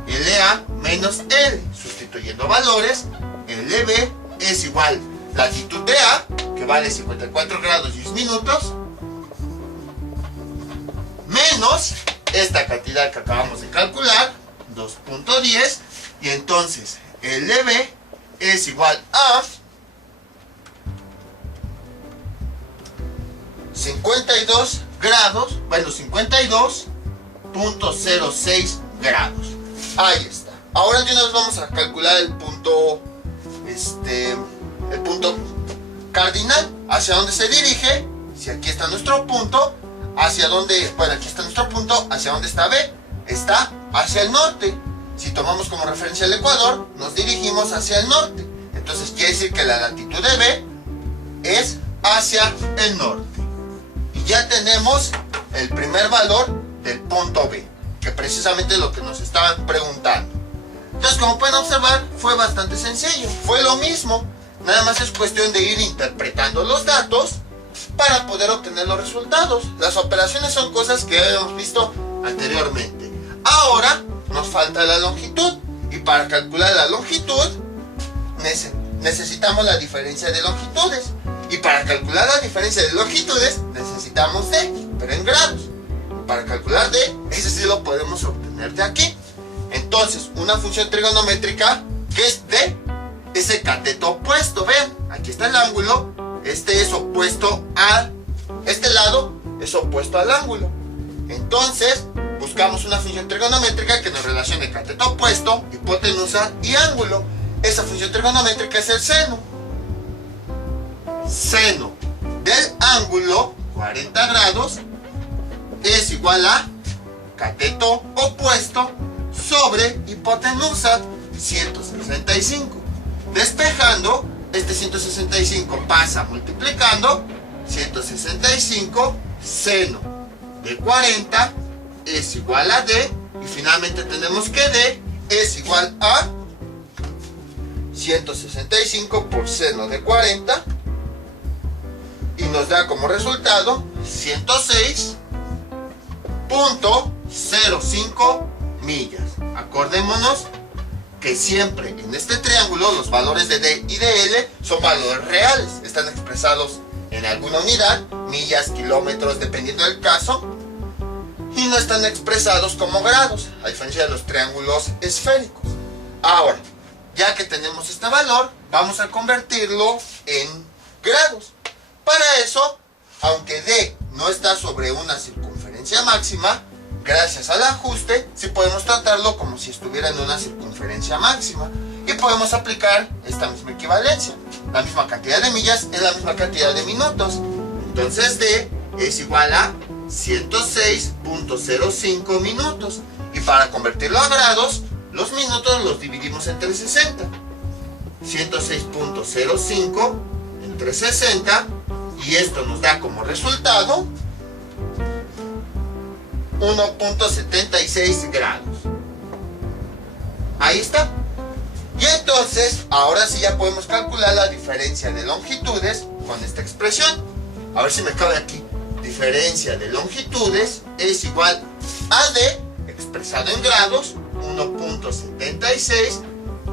LA menos L, sustituyendo valores, LB es igual latitud de A, que vale 54 grados 10 minutos, menos esta cantidad que acabamos de calcular, 2.10, y entonces LB es igual a 52 grados, bueno, 52.06 grados. Ahí está. Ahora ya nos vamos a calcular el punto cardinal, hacia dónde se dirige. Si aquí está nuestro punto, hacia dónde, bueno, aquí está nuestro punto, hacia dónde está B, está hacia el norte. Si tomamos como referencia el Ecuador, nos dirigimos hacia el norte. Entonces quiere decir que la latitud de B es hacia el norte. Y ya tenemos el primer valor del punto B, que precisamente es lo que nos estaban preguntando. Entonces, como pueden observar, fue bastante sencillo. Fue lo mismo, nada más es cuestión de ir interpretando los datos para poder obtener los resultados. Las operaciones son cosas que hemos visto anteriormente. Ahora nos falta la longitud, y para calcular la longitud necesitamos la diferencia de longitudes, y para calcular la diferencia de longitudes necesitamos D, pero en grados. Para calcular D, ese sí lo podemos obtener de aquí. Entonces, una función trigonométrica que es D es el cateto opuesto. Vean, aquí está el ángulo, este es opuesto a este lado, es opuesto al ángulo. Entonces buscamos una función trigonométrica que nos relacione cateto opuesto, hipotenusa y ángulo. Esa función trigonométrica es el seno. Seno del ángulo 40 grados es igual a cateto opuesto sobre hipotenusa 165. Despejando, este 165 pasa multiplicando, 165 seno de 40 es igual a D, y finalmente tenemos que D es igual a 165 por seno de 40, y nos da como resultado 106.05 millas. Acordémonos que siempre en este triángulo los valores de D y de L son valores reales, están expresados en alguna unidad, millas, kilómetros, dependiendo del caso, y no están expresados como grados, a diferencia de los triángulos esféricos. Ahora, ya que tenemos este valor, vamos a convertirlo en grados. Para eso, aunque D no está sobre una circunferencia máxima, gracias al ajuste, sí podemos tratarlo como si estuviera en una circunferencia máxima, y podemos aplicar esta misma equivalencia. La misma cantidad de millas es la misma cantidad de minutos. Entonces D es igual a 106.05 minutos. Y para convertirlo a grados, los minutos los dividimos entre 60. 106.05 entre 60, y esto nos da como resultado 1.76 grados. Ahí está. Y entonces, ahora sí ya podemos calcular la diferencia de longitudes con esta expresión. A ver si me cabe aquí. Diferencia de longitudes es igual a D, expresado en grados, 1.76,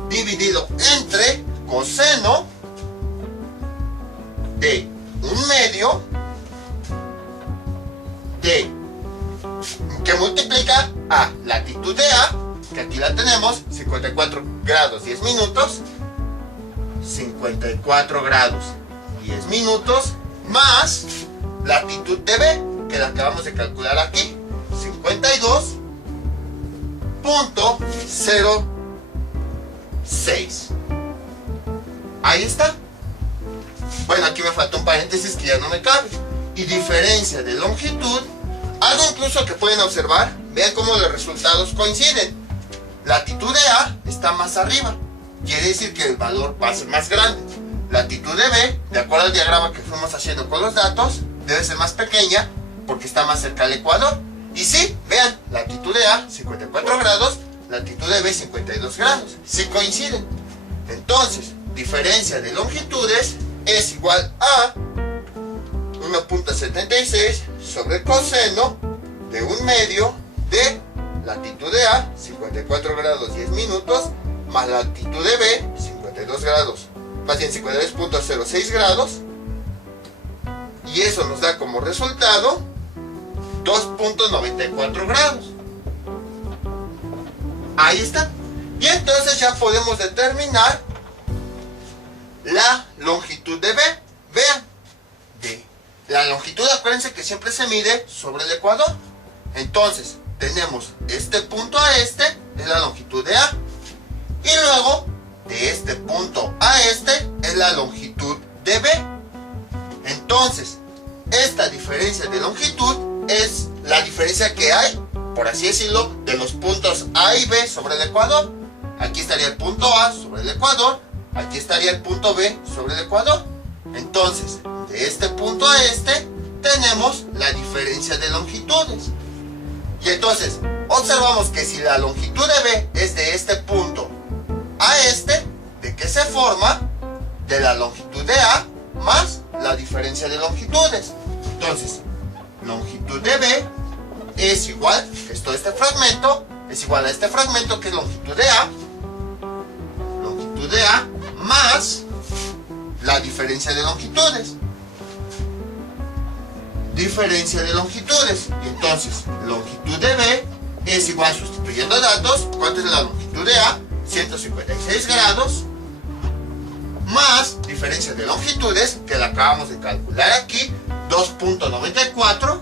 dividido entre coseno de 1/2 de, que multiplica a latitud de A, que aquí la tenemos, 54 grados 10 minutos, 54 grados 10 minutos, más latitud de B, que la acabamos de calcular aquí, 52.06. Ahí está. Bueno, aquí me falta un paréntesis que ya no me cabe. y diferencia de longitud, algo incluso que pueden observar, vean cómo los resultados coinciden. Latitud de A está más arriba, quiere decir que el valor va a ser más grande. Latitud de B, de acuerdo al diagrama que fuimos haciendo con los datos, debe ser más pequeña porque está más cerca al ecuador. Y sí, vean, latitud de A 54 grados, latitud de B 52 grados, sí coinciden. Entonces, diferencia de longitudes es igual a 1.76 sobre el coseno de 1/2 de latitud de A 54 grados 10 minutos más latitud de B 52 grados, más bien 52.06 grados, y eso nos da como resultado 2.94 grados. Ahí está. Y entonces ya podemos determinar la longitud de B. Vean, la longitud, acuérdense que siempre se mide sobre el ecuador. Entonces tenemos este punto a este, es la longitud de A, y luego de este punto a este es la longitud de B. Entonces esta diferencia de longitud es la diferencia que hay, por así decirlo, de los puntos A y B sobre el ecuador. Aquí estaría el punto A sobre el ecuador, aquí estaría el punto B sobre el ecuador. Entonces, de este punto a este, tenemos la diferencia de longitudes. Y entonces, observamos que si la longitud de B es de este punto a este, ¿de qué se forma? De la longitud de A más la diferencia de longitudes. Entonces, longitud de B es igual, que es todo este fragmento, es igual a este fragmento que es longitud de A más la diferencia de longitudes. Diferencia de longitudes. Y entonces, longitud de B es igual, sustituyendo datos, ¿cuánto es la longitud de A? 156 grados más diferencia de longitudes, que la acabamos de calcular aquí, 2.94.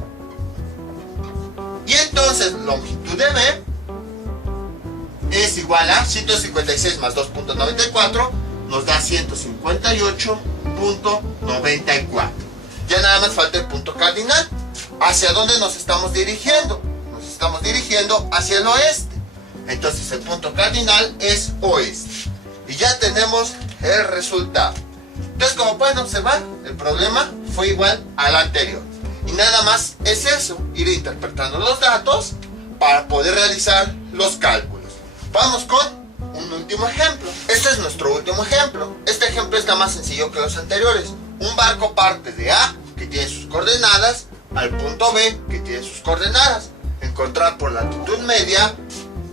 Y entonces longitud de B es igual a 156 más 2.94, nos da 158.94. Ya nada más falta el punto cardinal. ¿Hacia dónde nos estamos dirigiendo? Nos estamos dirigiendo hacia el oeste. Entonces el punto cardinal es oeste. Y ya tenemos el resultado. Entonces, como pueden observar, el problema fue igual al anterior. Y nada más es eso, ir interpretando los datos para poder realizar los cálculos. Vamos con un último ejemplo. Este es nuestro último ejemplo. Este ejemplo está más sencillo que los anteriores. Un barco parte de A, que tiene sus coordenadas, al punto B, que tiene sus coordenadas. Encontrar por latitud media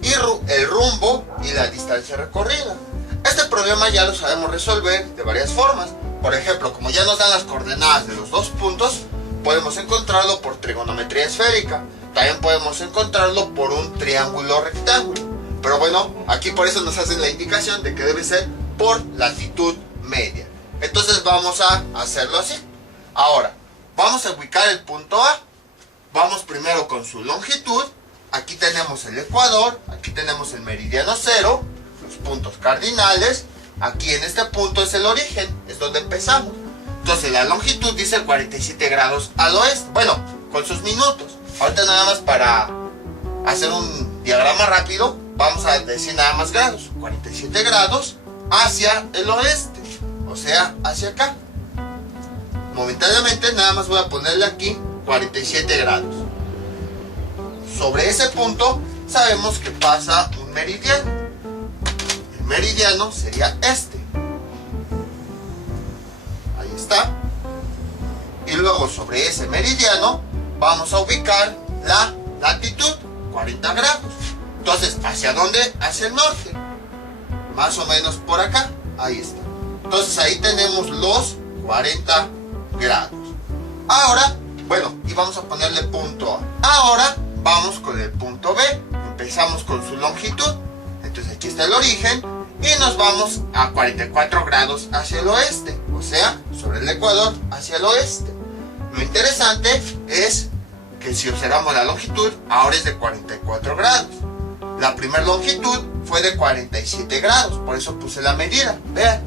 y el rumbo y la distancia recorrida. Este problema ya lo sabemos resolver de varias formas. Por ejemplo, como ya nos dan las coordenadas de los dos puntos, podemos encontrarlo por trigonometría esférica. También podemos encontrarlo por un triángulo rectángulo. Pero bueno, aquí por eso nos hacen la indicación de que debe ser por latitud media. Entonces vamos a hacerlo así. Ahora, vamos a ubicar el punto A. Vamos primero con su longitud. Aquí tenemos el ecuador, aquí tenemos el meridiano cero, los puntos cardinales. Aquí en este punto es el origen, es donde empezamos. Entonces la longitud dice 47 grados al oeste. Bueno, con sus minutos. Ahorita nada más para hacer un diagrama rápido, vamos a decir nada más grados. 47 grados hacia el oeste, o sea, hacia acá. Momentáneamente nada más voy a ponerle aquí 47 grados. Sobre ese punto sabemos que pasa un meridiano. El meridiano sería este. Ahí está. Y luego sobre ese meridiano vamos a ubicar la latitud, 40 grados. Entonces, ¿hacia dónde? Hacia el norte. Más o menos por acá. Ahí está. Entonces ahí tenemos los 40 grados. Ahora, bueno, y vamos a ponerle punto A. Ahora vamos con el punto B. Empezamos con su longitud. Entonces aquí está el origen. Y nos vamos a 44 grados hacia el oeste. O sea, sobre el ecuador hacia el oeste. Lo interesante es que si observamos la longitud, ahora es de 44 grados. La primera longitud fue de 47 grados. Por eso puse la medida. Vean.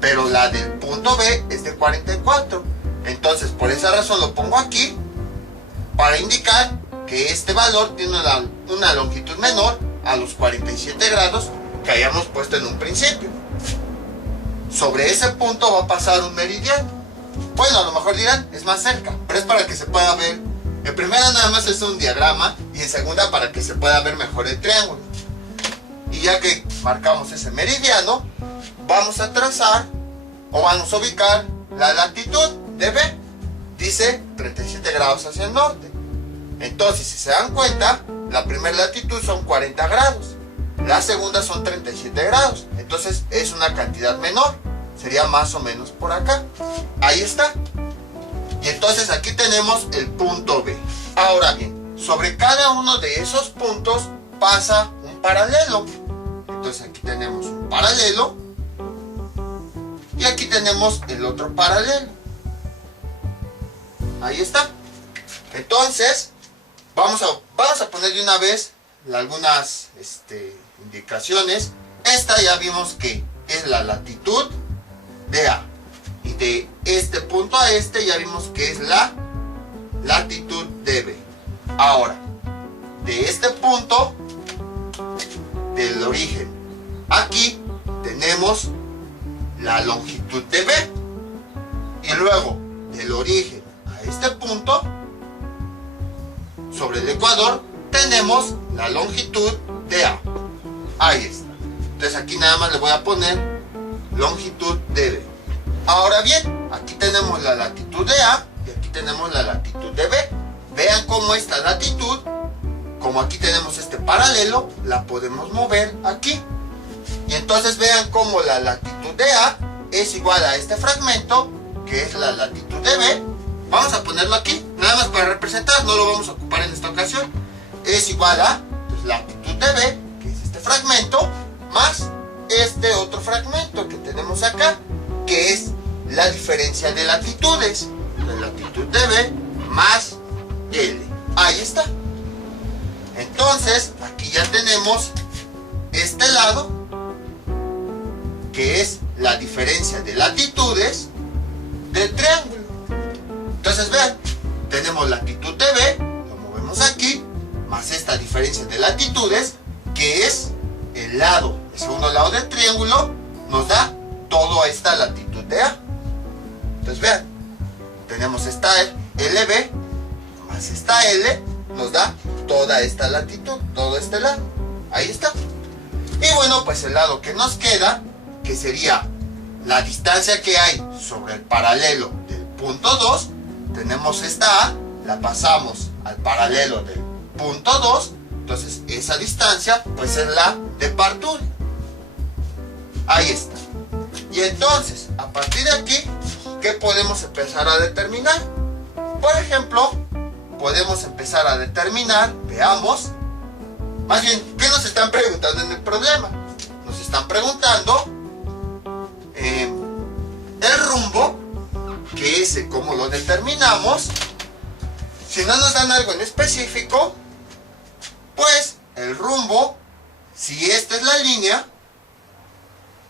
Pero la del punto B es de 44. Entonces, por esa razón lo pongo pongo aquí para indicar que este valor tiene una longitud menor a los 47 grados que hayamos puesto en un principio. Sobre ese punto va a pasar un meridiano. Bueno, a lo mejor dirán, es más cerca, pero es para que se pueda ver. En primera nada más es un diagrama y en segunda para que se pueda ver mejor el triángulo. Y ya que marcamos ese meridiano, vamos a trazar o vamos a ubicar la latitud de B. Dice 37 grados hacia el norte. Entonces, si se dan cuenta, la primera latitud son 40 grados. La segunda son 37 grados. Entonces, es una cantidad menor. Sería más o menos por acá. Ahí está. Y entonces aquí tenemos el punto B. Ahora bien, sobre cada uno de esos puntos pasa un paralelo. Entonces aquí tenemos un paralelo. Y aquí tenemos el otro paralelo. Ahí está. Entonces, vamos a poner de una vez algunas indicaciones. Esta ya vimos que es la latitud de A. Y de este punto a este ya vimos que es la latitud de B. Ahora, de este punto del origen aquí tenemos la longitud de B. Y luego del origen a este punto sobre el ecuador tenemos la longitud de A. Ahí está. Entonces aquí nada más le voy a poner longitud de B. Ahora bien, aquí tenemos la latitud de A y aquí tenemos la latitud de B. Vean cómo esta latitud, como aquí tenemos este paralelo, la podemos mover aquí. Y entonces vean cómo la latitud de A es igual a este fragmento, que es la latitud de B. Vamos a ponerlo aquí, nada más para representar, no lo vamos a ocupar en esta ocasión. Es igual a latitud de B, que es este fragmento, más este otro fragmento que tenemos acá, que es la diferencia de latitudes. La latitud de B más L. Ahí está. Entonces, aquí ya tenemos este lado, que es la diferencia de latitudes del triángulo. Entonces vean, tenemos latitud de B, lo movemos aquí, más esta diferencia de latitudes, que es el lado, el segundo lado del triángulo, nos da toda esta latitud de A. Entonces vean, tenemos esta LB, más esta L, nos da toda esta latitud, todo este lado. Ahí está. Y bueno, pues el lado que nos queda, que sería la distancia que hay sobre el paralelo del punto 2, tenemos esta A, la pasamos al paralelo del punto 2, entonces esa distancia pues es la de partura. Ahí está. Y entonces, a partir de aquí, ¿qué podemos empezar a determinar? Por ejemplo, podemos empezar a determinar, veamos, más bien, ¿qué nos están preguntando en el problema? Nos están preguntando el rumbo, que ese cómo lo determinamos. Si no nos dan algo en específico, pues el rumbo, si esta es la línea,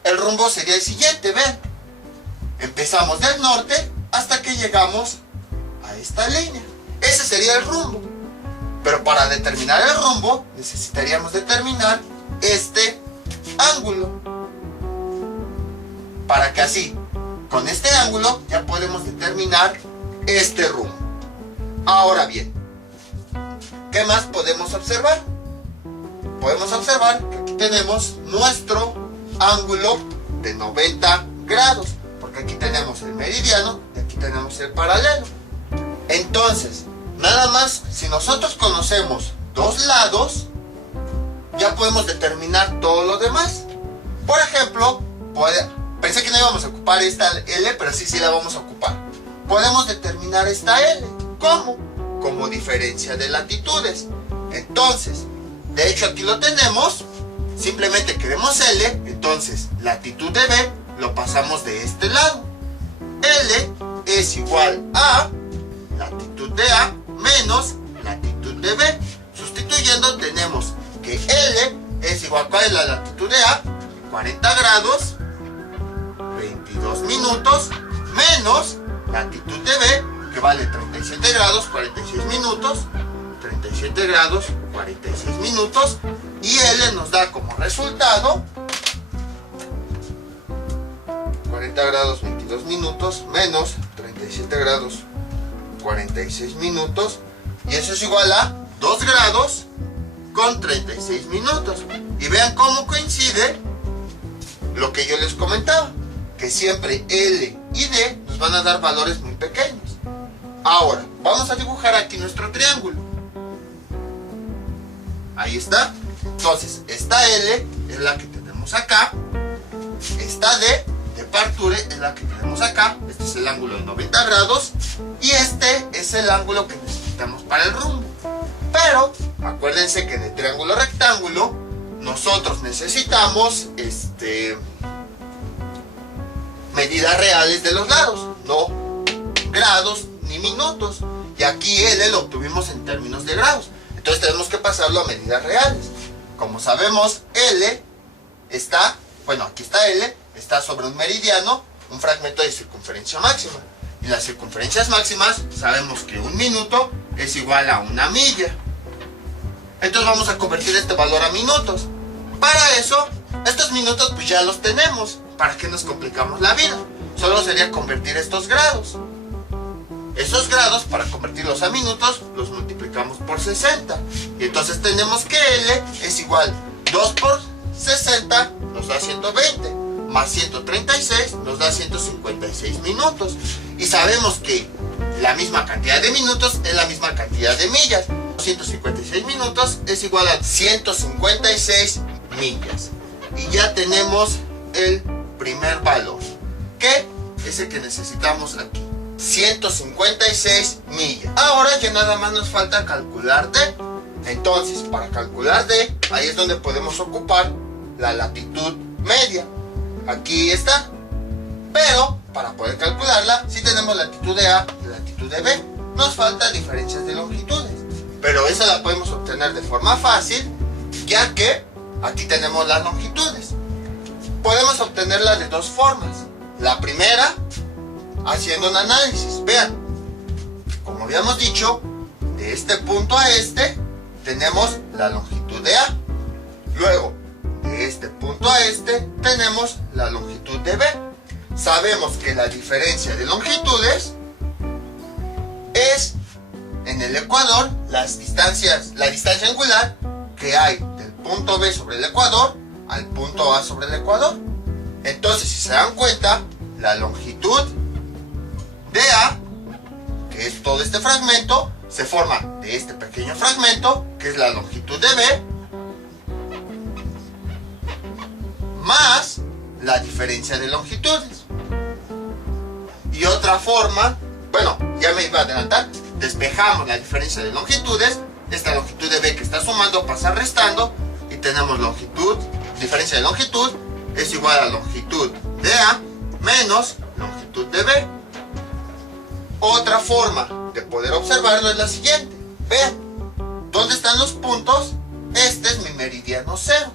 el rumbo sería el siguiente, ven. Empezamos del norte hasta que llegamos a esta línea. Ese sería el rumbo. Pero para determinar el rumbo, necesitaríamos determinar este ángulo. Para que así, con este ángulo, ya podemos determinar este rumbo. Ahora bien, ¿qué más podemos observar? Podemos observar que aquí tenemos nuestro ángulo de 90 grados. Porque aquí tenemos el meridiano y aquí tenemos el paralelo. Entonces, nada más, si nosotros conocemos dos lados, ya podemos determinar todo lo demás. Por ejemplo, pensé que no íbamos a ocupar esta L, pero sí la vamos a ocupar. Podemos determinar esta L. ¿Cómo? Como diferencia de latitudes. Entonces, de hecho aquí lo tenemos. Simplemente queremos L, entonces latitud de B lo pasamos de este lado. L es igual a latitud de A menos latitud de B. Sustituyendo tenemos que L es igual, ¿cuál es la latitud de A? 40 grados, 22 minutos, menos latitud de B, que que vale 37 grados 46 minutos, 37 grados 46 minutos, y L nos da como resultado 40 grados 22 minutos menos 37 grados 46 minutos, y eso es igual a 2 grados con 36 minutos. Y vean cómo coincide lo que yo les comentaba, que siempre L y D nos van a dar valores muy pequeños. Ahora, vamos a dibujar aquí nuestro triángulo. Ahí está. Entonces, esta L es la que tenemos acá. Esta D de parture es la que tenemos acá. Este es el ángulo de 90 grados. Y este es el ángulo que necesitamos para el rumbo. Pero, acuérdense que en el triángulo rectángulo, nosotros necesitamos medidas reales de los lados, no grados ni minutos. Y aquí L lo obtuvimos en términos de grados. Entonces tenemos que pasarlo a medidas reales. Como sabemos, L está, bueno, aquí está L, está sobre un meridiano, un fragmento de circunferencia máxima. Y las circunferencias máximas, sabemos que un minuto es igual a una milla. Entonces vamos a convertir este valor a minutos. Para eso, estos minutos pues ya los tenemos. ¿Para qué nos complicamos la vida? Solo sería convertir estos grados. Esos grados, para convertirlos a minutos, los multiplicamos por 60. Y entonces tenemos que L es igual 2 por 60 nos da 120. Más 136 nos da 156 minutos. Y sabemos que la misma cantidad de minutos es la misma cantidad de millas. 156 minutos es igual a 156 millas. Y ya tenemos el primer valor, que es el que necesitamos aquí. 156 millas. Ahora ya nada más nos falta calcular D. Entonces, para calcular D, ahí es donde podemos ocupar la latitud media. Aquí está. Pero, para poder calcularla, si tenemos latitud de A y latitud de B. Nos faltan diferencias de longitudes. Pero esa la podemos obtener de forma fácil, ya que aquí tenemos las longitudes. Podemos obtenerla de dos formas. La primera, haciendo un análisis. Vean, como habíamos dicho, de este punto a este tenemos la longitud de A. Luego, de este punto a este tenemos la longitud de B. Sabemos que la diferencia de longitudes es en el ecuador la distancia angular que hay del punto B sobre el ecuador al punto A sobre el ecuador. Entonces, si se dan cuenta, la longitud de A, que es todo este fragmento, se forma de este pequeño fragmento, que es la longitud de B, más la diferencia de longitudes. Y otra forma, bueno, ya me iba a adelantar, despejamos la diferencia de longitudes, esta longitud de B que está sumando pasa restando, y tenemos diferencia de longitud es igual a longitud de A menos longitud de B. Otra forma de poder observarlo es la siguiente. Vean, ¿dónde están los puntos? Este es mi meridiano cero.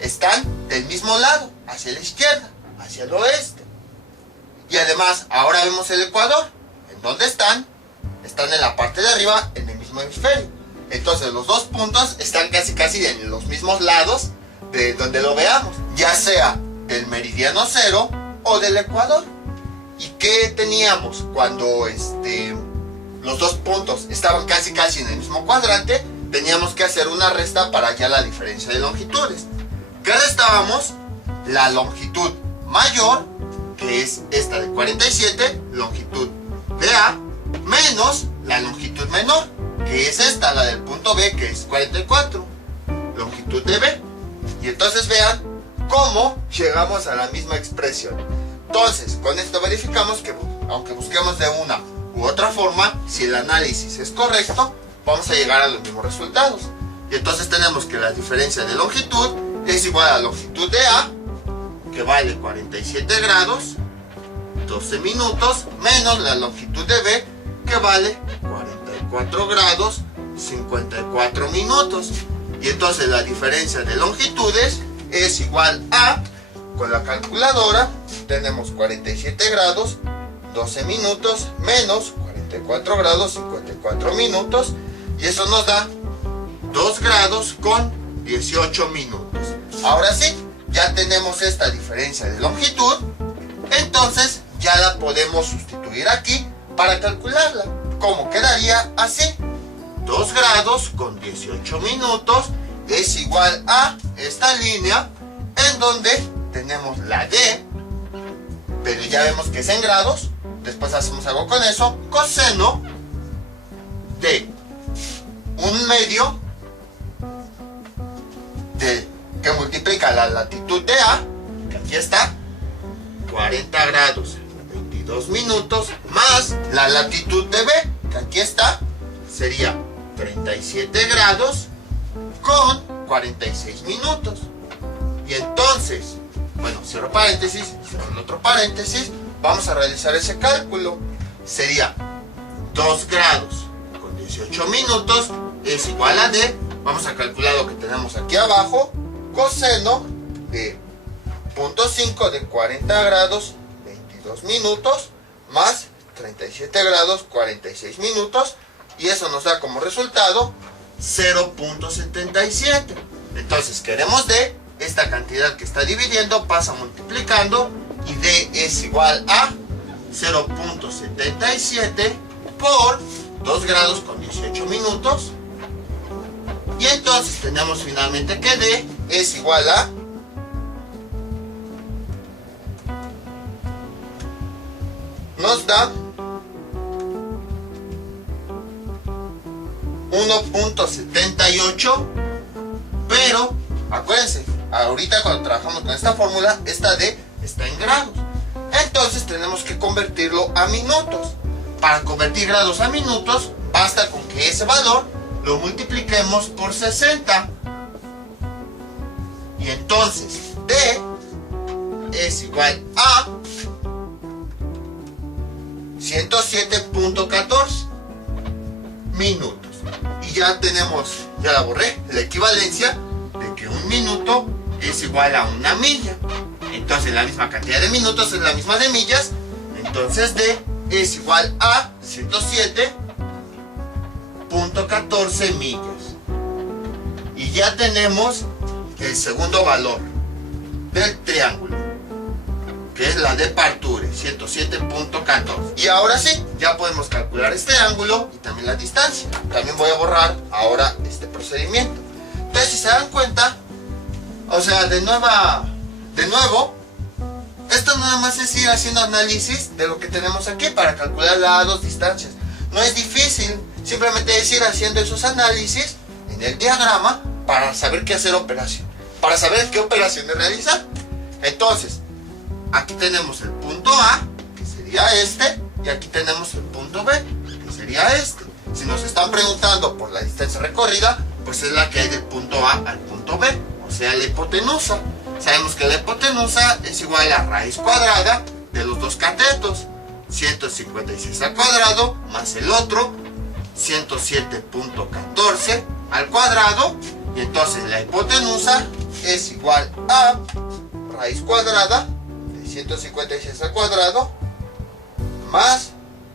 Están del mismo lado, hacia la izquierda, hacia el oeste. Y además, ahora vemos el ecuador. ¿En dónde están? Están en la parte de arriba, en el mismo hemisferio. Entonces los dos puntos están casi en los mismos lados de donde lo veamos, ya sea del meridiano cero o del ecuador. ¿Y qué teníamos cuando los dos puntos estaban casi en el mismo cuadrante? Teníamos que hacer una resta para hallar la diferencia de longitudes. ¿Qué restábamos? La longitud mayor, que es esta de 47, longitud de A, menos la longitud menor, que es esta, la del punto B, que es 44, longitud de B. Y entonces vean cómo llegamos a la misma expresión. Entonces, con esto verificamos que, aunque busquemos de una u otra forma, si el análisis es correcto, vamos a llegar a los mismos resultados. Y entonces tenemos que la diferencia de longitud es igual a la longitud de A, que vale 47 grados, 12 minutos, menos la longitud de B, que vale 44 grados, 54 minutos. Y entonces la diferencia de longitudes es igual a, con la calculadora, tenemos 47 grados, 12 minutos, menos 54 grados 54 minutos. Y eso nos da 2 grados con 18 minutos. Ahora sí, ya tenemos esta diferencia de longitud. Entonces ya la podemos sustituir aquí para calcularla. ¿Cómo quedaría? Así. 2 grados con 18 minutos es igual a esta línea en donde tenemos la D, pero ya vemos que es en grados. Después hacemos algo con eso. Coseno de 1/2 que multiplica la latitud de A, que aquí está, 40 grados 22 minutos, más la latitud de B, que aquí está, sería 37 grados con 46 minutos. Y entonces, bueno, cierro paréntesis, cierro el otro paréntesis, vamos a realizar ese cálculo. Sería 2 grados con 18 minutos es igual a D. Vamos a calcular lo que tenemos aquí abajo. Coseno de 0.5 de 40 grados 22 minutos más 37 grados 46 minutos. Y eso nos da como resultado 0.77. Entonces queremos D. Esta cantidad que está dividiendo pasa multiplicando. Y D es igual a 0.77 por 2 grados con 18 minutos. Y entonces tenemos finalmente que D es igual a 1.78, pero acuérdense, ahorita cuando trabajamos con esta fórmula, esta D está en grados. Entonces tenemos que convertirlo a minutos. Para convertir grados a minutos, basta con que ese valor lo multipliquemos por 60. Y entonces D es igual a 107.14 minutos. Y ya tenemos, ya la borré, la equivalencia de que un minuto es igual a una milla. Entonces la misma cantidad de minutos es la misma de millas. Entonces D es igual a 107.14 millas. Y ya tenemos el segundo valor del triángulo, que es la de Parture, 107.14. Y ahora sí, ya podemos calcular este ángulo y también la distancia. También voy a borrar ahora este procedimiento. Entonces, si se dan cuenta, o sea, de nuevo, esto nada más es ir haciendo análisis de lo que tenemos aquí para calcular las dos distancias. No es difícil, simplemente es ir haciendo esos análisis en el diagrama para saber qué hacer operación, para saber qué operaciones realizar. Entonces, aquí tenemos el punto A, que sería este, y aquí tenemos el punto B, que sería este. Si nos están preguntando por la distancia recorrida, pues es la que hay del punto A al punto B, o sea, la hipotenusa. Sabemos que la hipotenusa es igual a la raíz cuadrada de los dos catetos, 156 al cuadrado más el otro, 107.14 al cuadrado, y entonces la hipotenusa es igual a raíz cuadrada de 156 al cuadrado más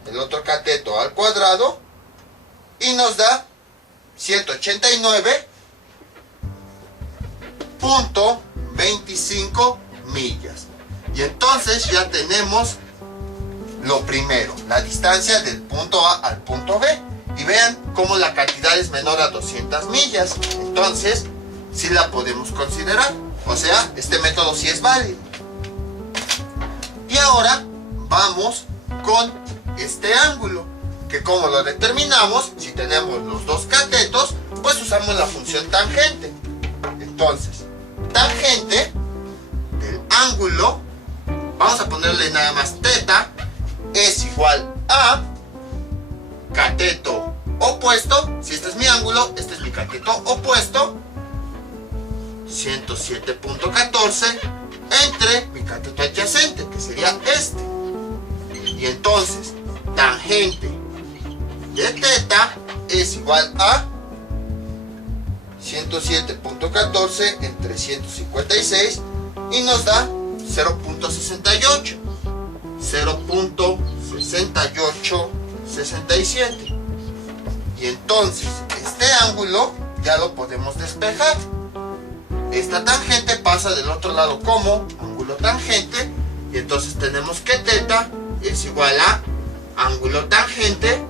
el otro cateto al cuadrado, y nos da 189.25 millas. Y entonces ya tenemos lo primero, la distancia del punto A al punto B. Y vean cómo la cantidad es menor a 200 millas. Entonces, sí la podemos considerar. O sea, este método sí es válido. Y ahora vamos con este ángulo, que como lo determinamos, si tenemos los dos catetos, pues usamos la función tangente. Entonces, tangente del ángulo, vamos a ponerle nada más teta, es igual a cateto opuesto. Si este es mi ángulo, este es mi cateto opuesto, 107.14 entre mi cateto adyacente, que sería este. Y entonces, tangente de teta es igual a 107.14 entre 156 y nos da 0.68. 67. Y entonces este ángulo ya lo podemos despejar. Esta tangente pasa del otro lado como ángulo tangente, y entonces tenemos que θ es igual a ángulo tangente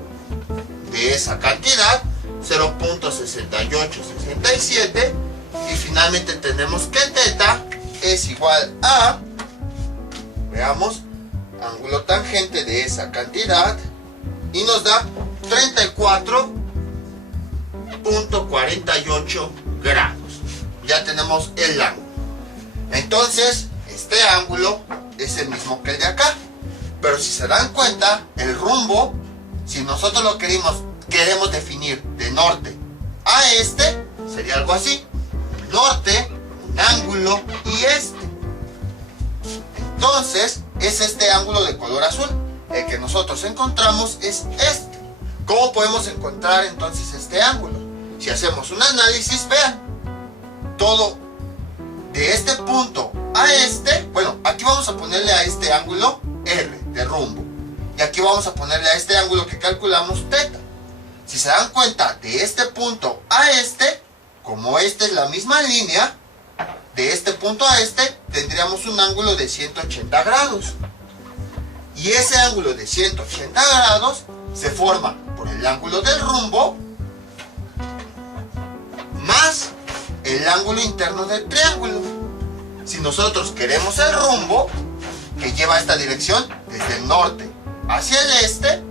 de esa cantidad, 0.6867, y finalmente tenemos que θ es igual a, veamos, ángulo tangente de esa cantidad, y nos da 34.48 grados. Ya tenemos el ángulo. Entonces, este ángulo es el mismo que el de acá. Pero si se dan cuenta, el rumbo, si nosotros lo queremos definir de norte a este, sería algo así. Norte, un ángulo y este. Entonces, es este ángulo de color azul. El que nosotros encontramos es este. ¿Cómo podemos encontrar entonces este ángulo? Si hacemos un análisis, vean. Todo de este punto a este, bueno, aquí vamos a ponerle a este ángulo R de rumbo, y aquí vamos a ponerle a este ángulo que calculamos θ. Si se dan cuenta, de este punto a este, como esta es la misma línea, de este punto a este tendríamos un ángulo de 180 grados, y ese ángulo de 180 grados se forma por el ángulo del rumbo más el ángulo interno del triángulo. Si nosotros queremos el rumbo que lleva esta dirección desde el norte hacia el este,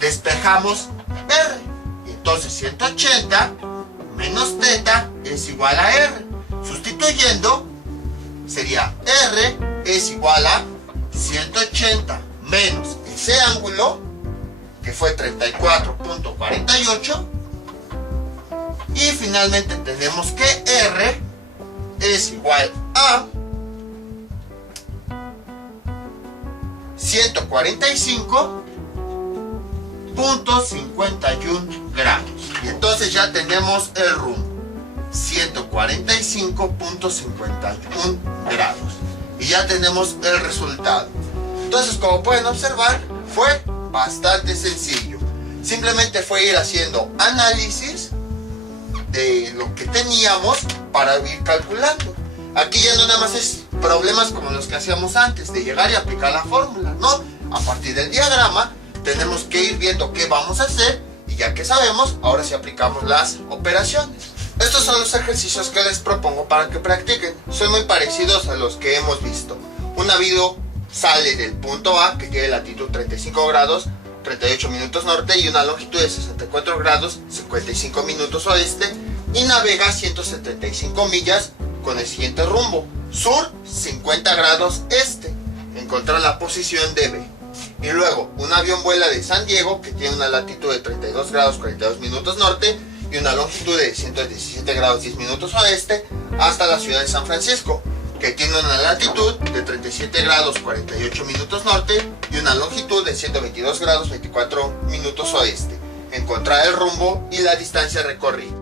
despejamos R, y entonces 180 menos θ es igual a R. Sustituyendo, sería R es igual a 180 menos ese ángulo, que fue 34.48, y finalmente tenemos que R es igual a 145.51 grados. Y entonces ya tenemos el rumbo, 145.51 grados. Y ya tenemos el resultado. Entonces, como pueden observar, fue bastante sencillo. Simplemente fue ir haciendo análisis de lo que teníamos para ir calculando. Aquí ya no nada más es problemas como los que hacíamos antes, de llegar y aplicar la fórmula, ¿no? A partir del diagrama tenemos que ir viendo qué vamos a hacer, y ya que sabemos, ahora sí aplicamos las operaciones. Estos son los ejercicios que les propongo para que practiquen. Son muy parecidos a los que hemos visto. Un navío sale del punto A, que tiene latitud 35 grados 38 minutos norte y una longitud de 64 grados 55 minutos oeste, y navega 175 millas con el siguiente rumbo: sur 50 grados este. Encontrar la posición de B. Y luego un avión vuela de San Diego, que tiene una latitud de 32 grados 42 minutos norte y una longitud de 117 grados 10 minutos oeste, hasta la ciudad de San Francisco, que tiene una latitud de 37 grados 48 minutos norte y una longitud de 122 grados 24 minutos oeste. Encontrar el rumbo y la distancia recorrida.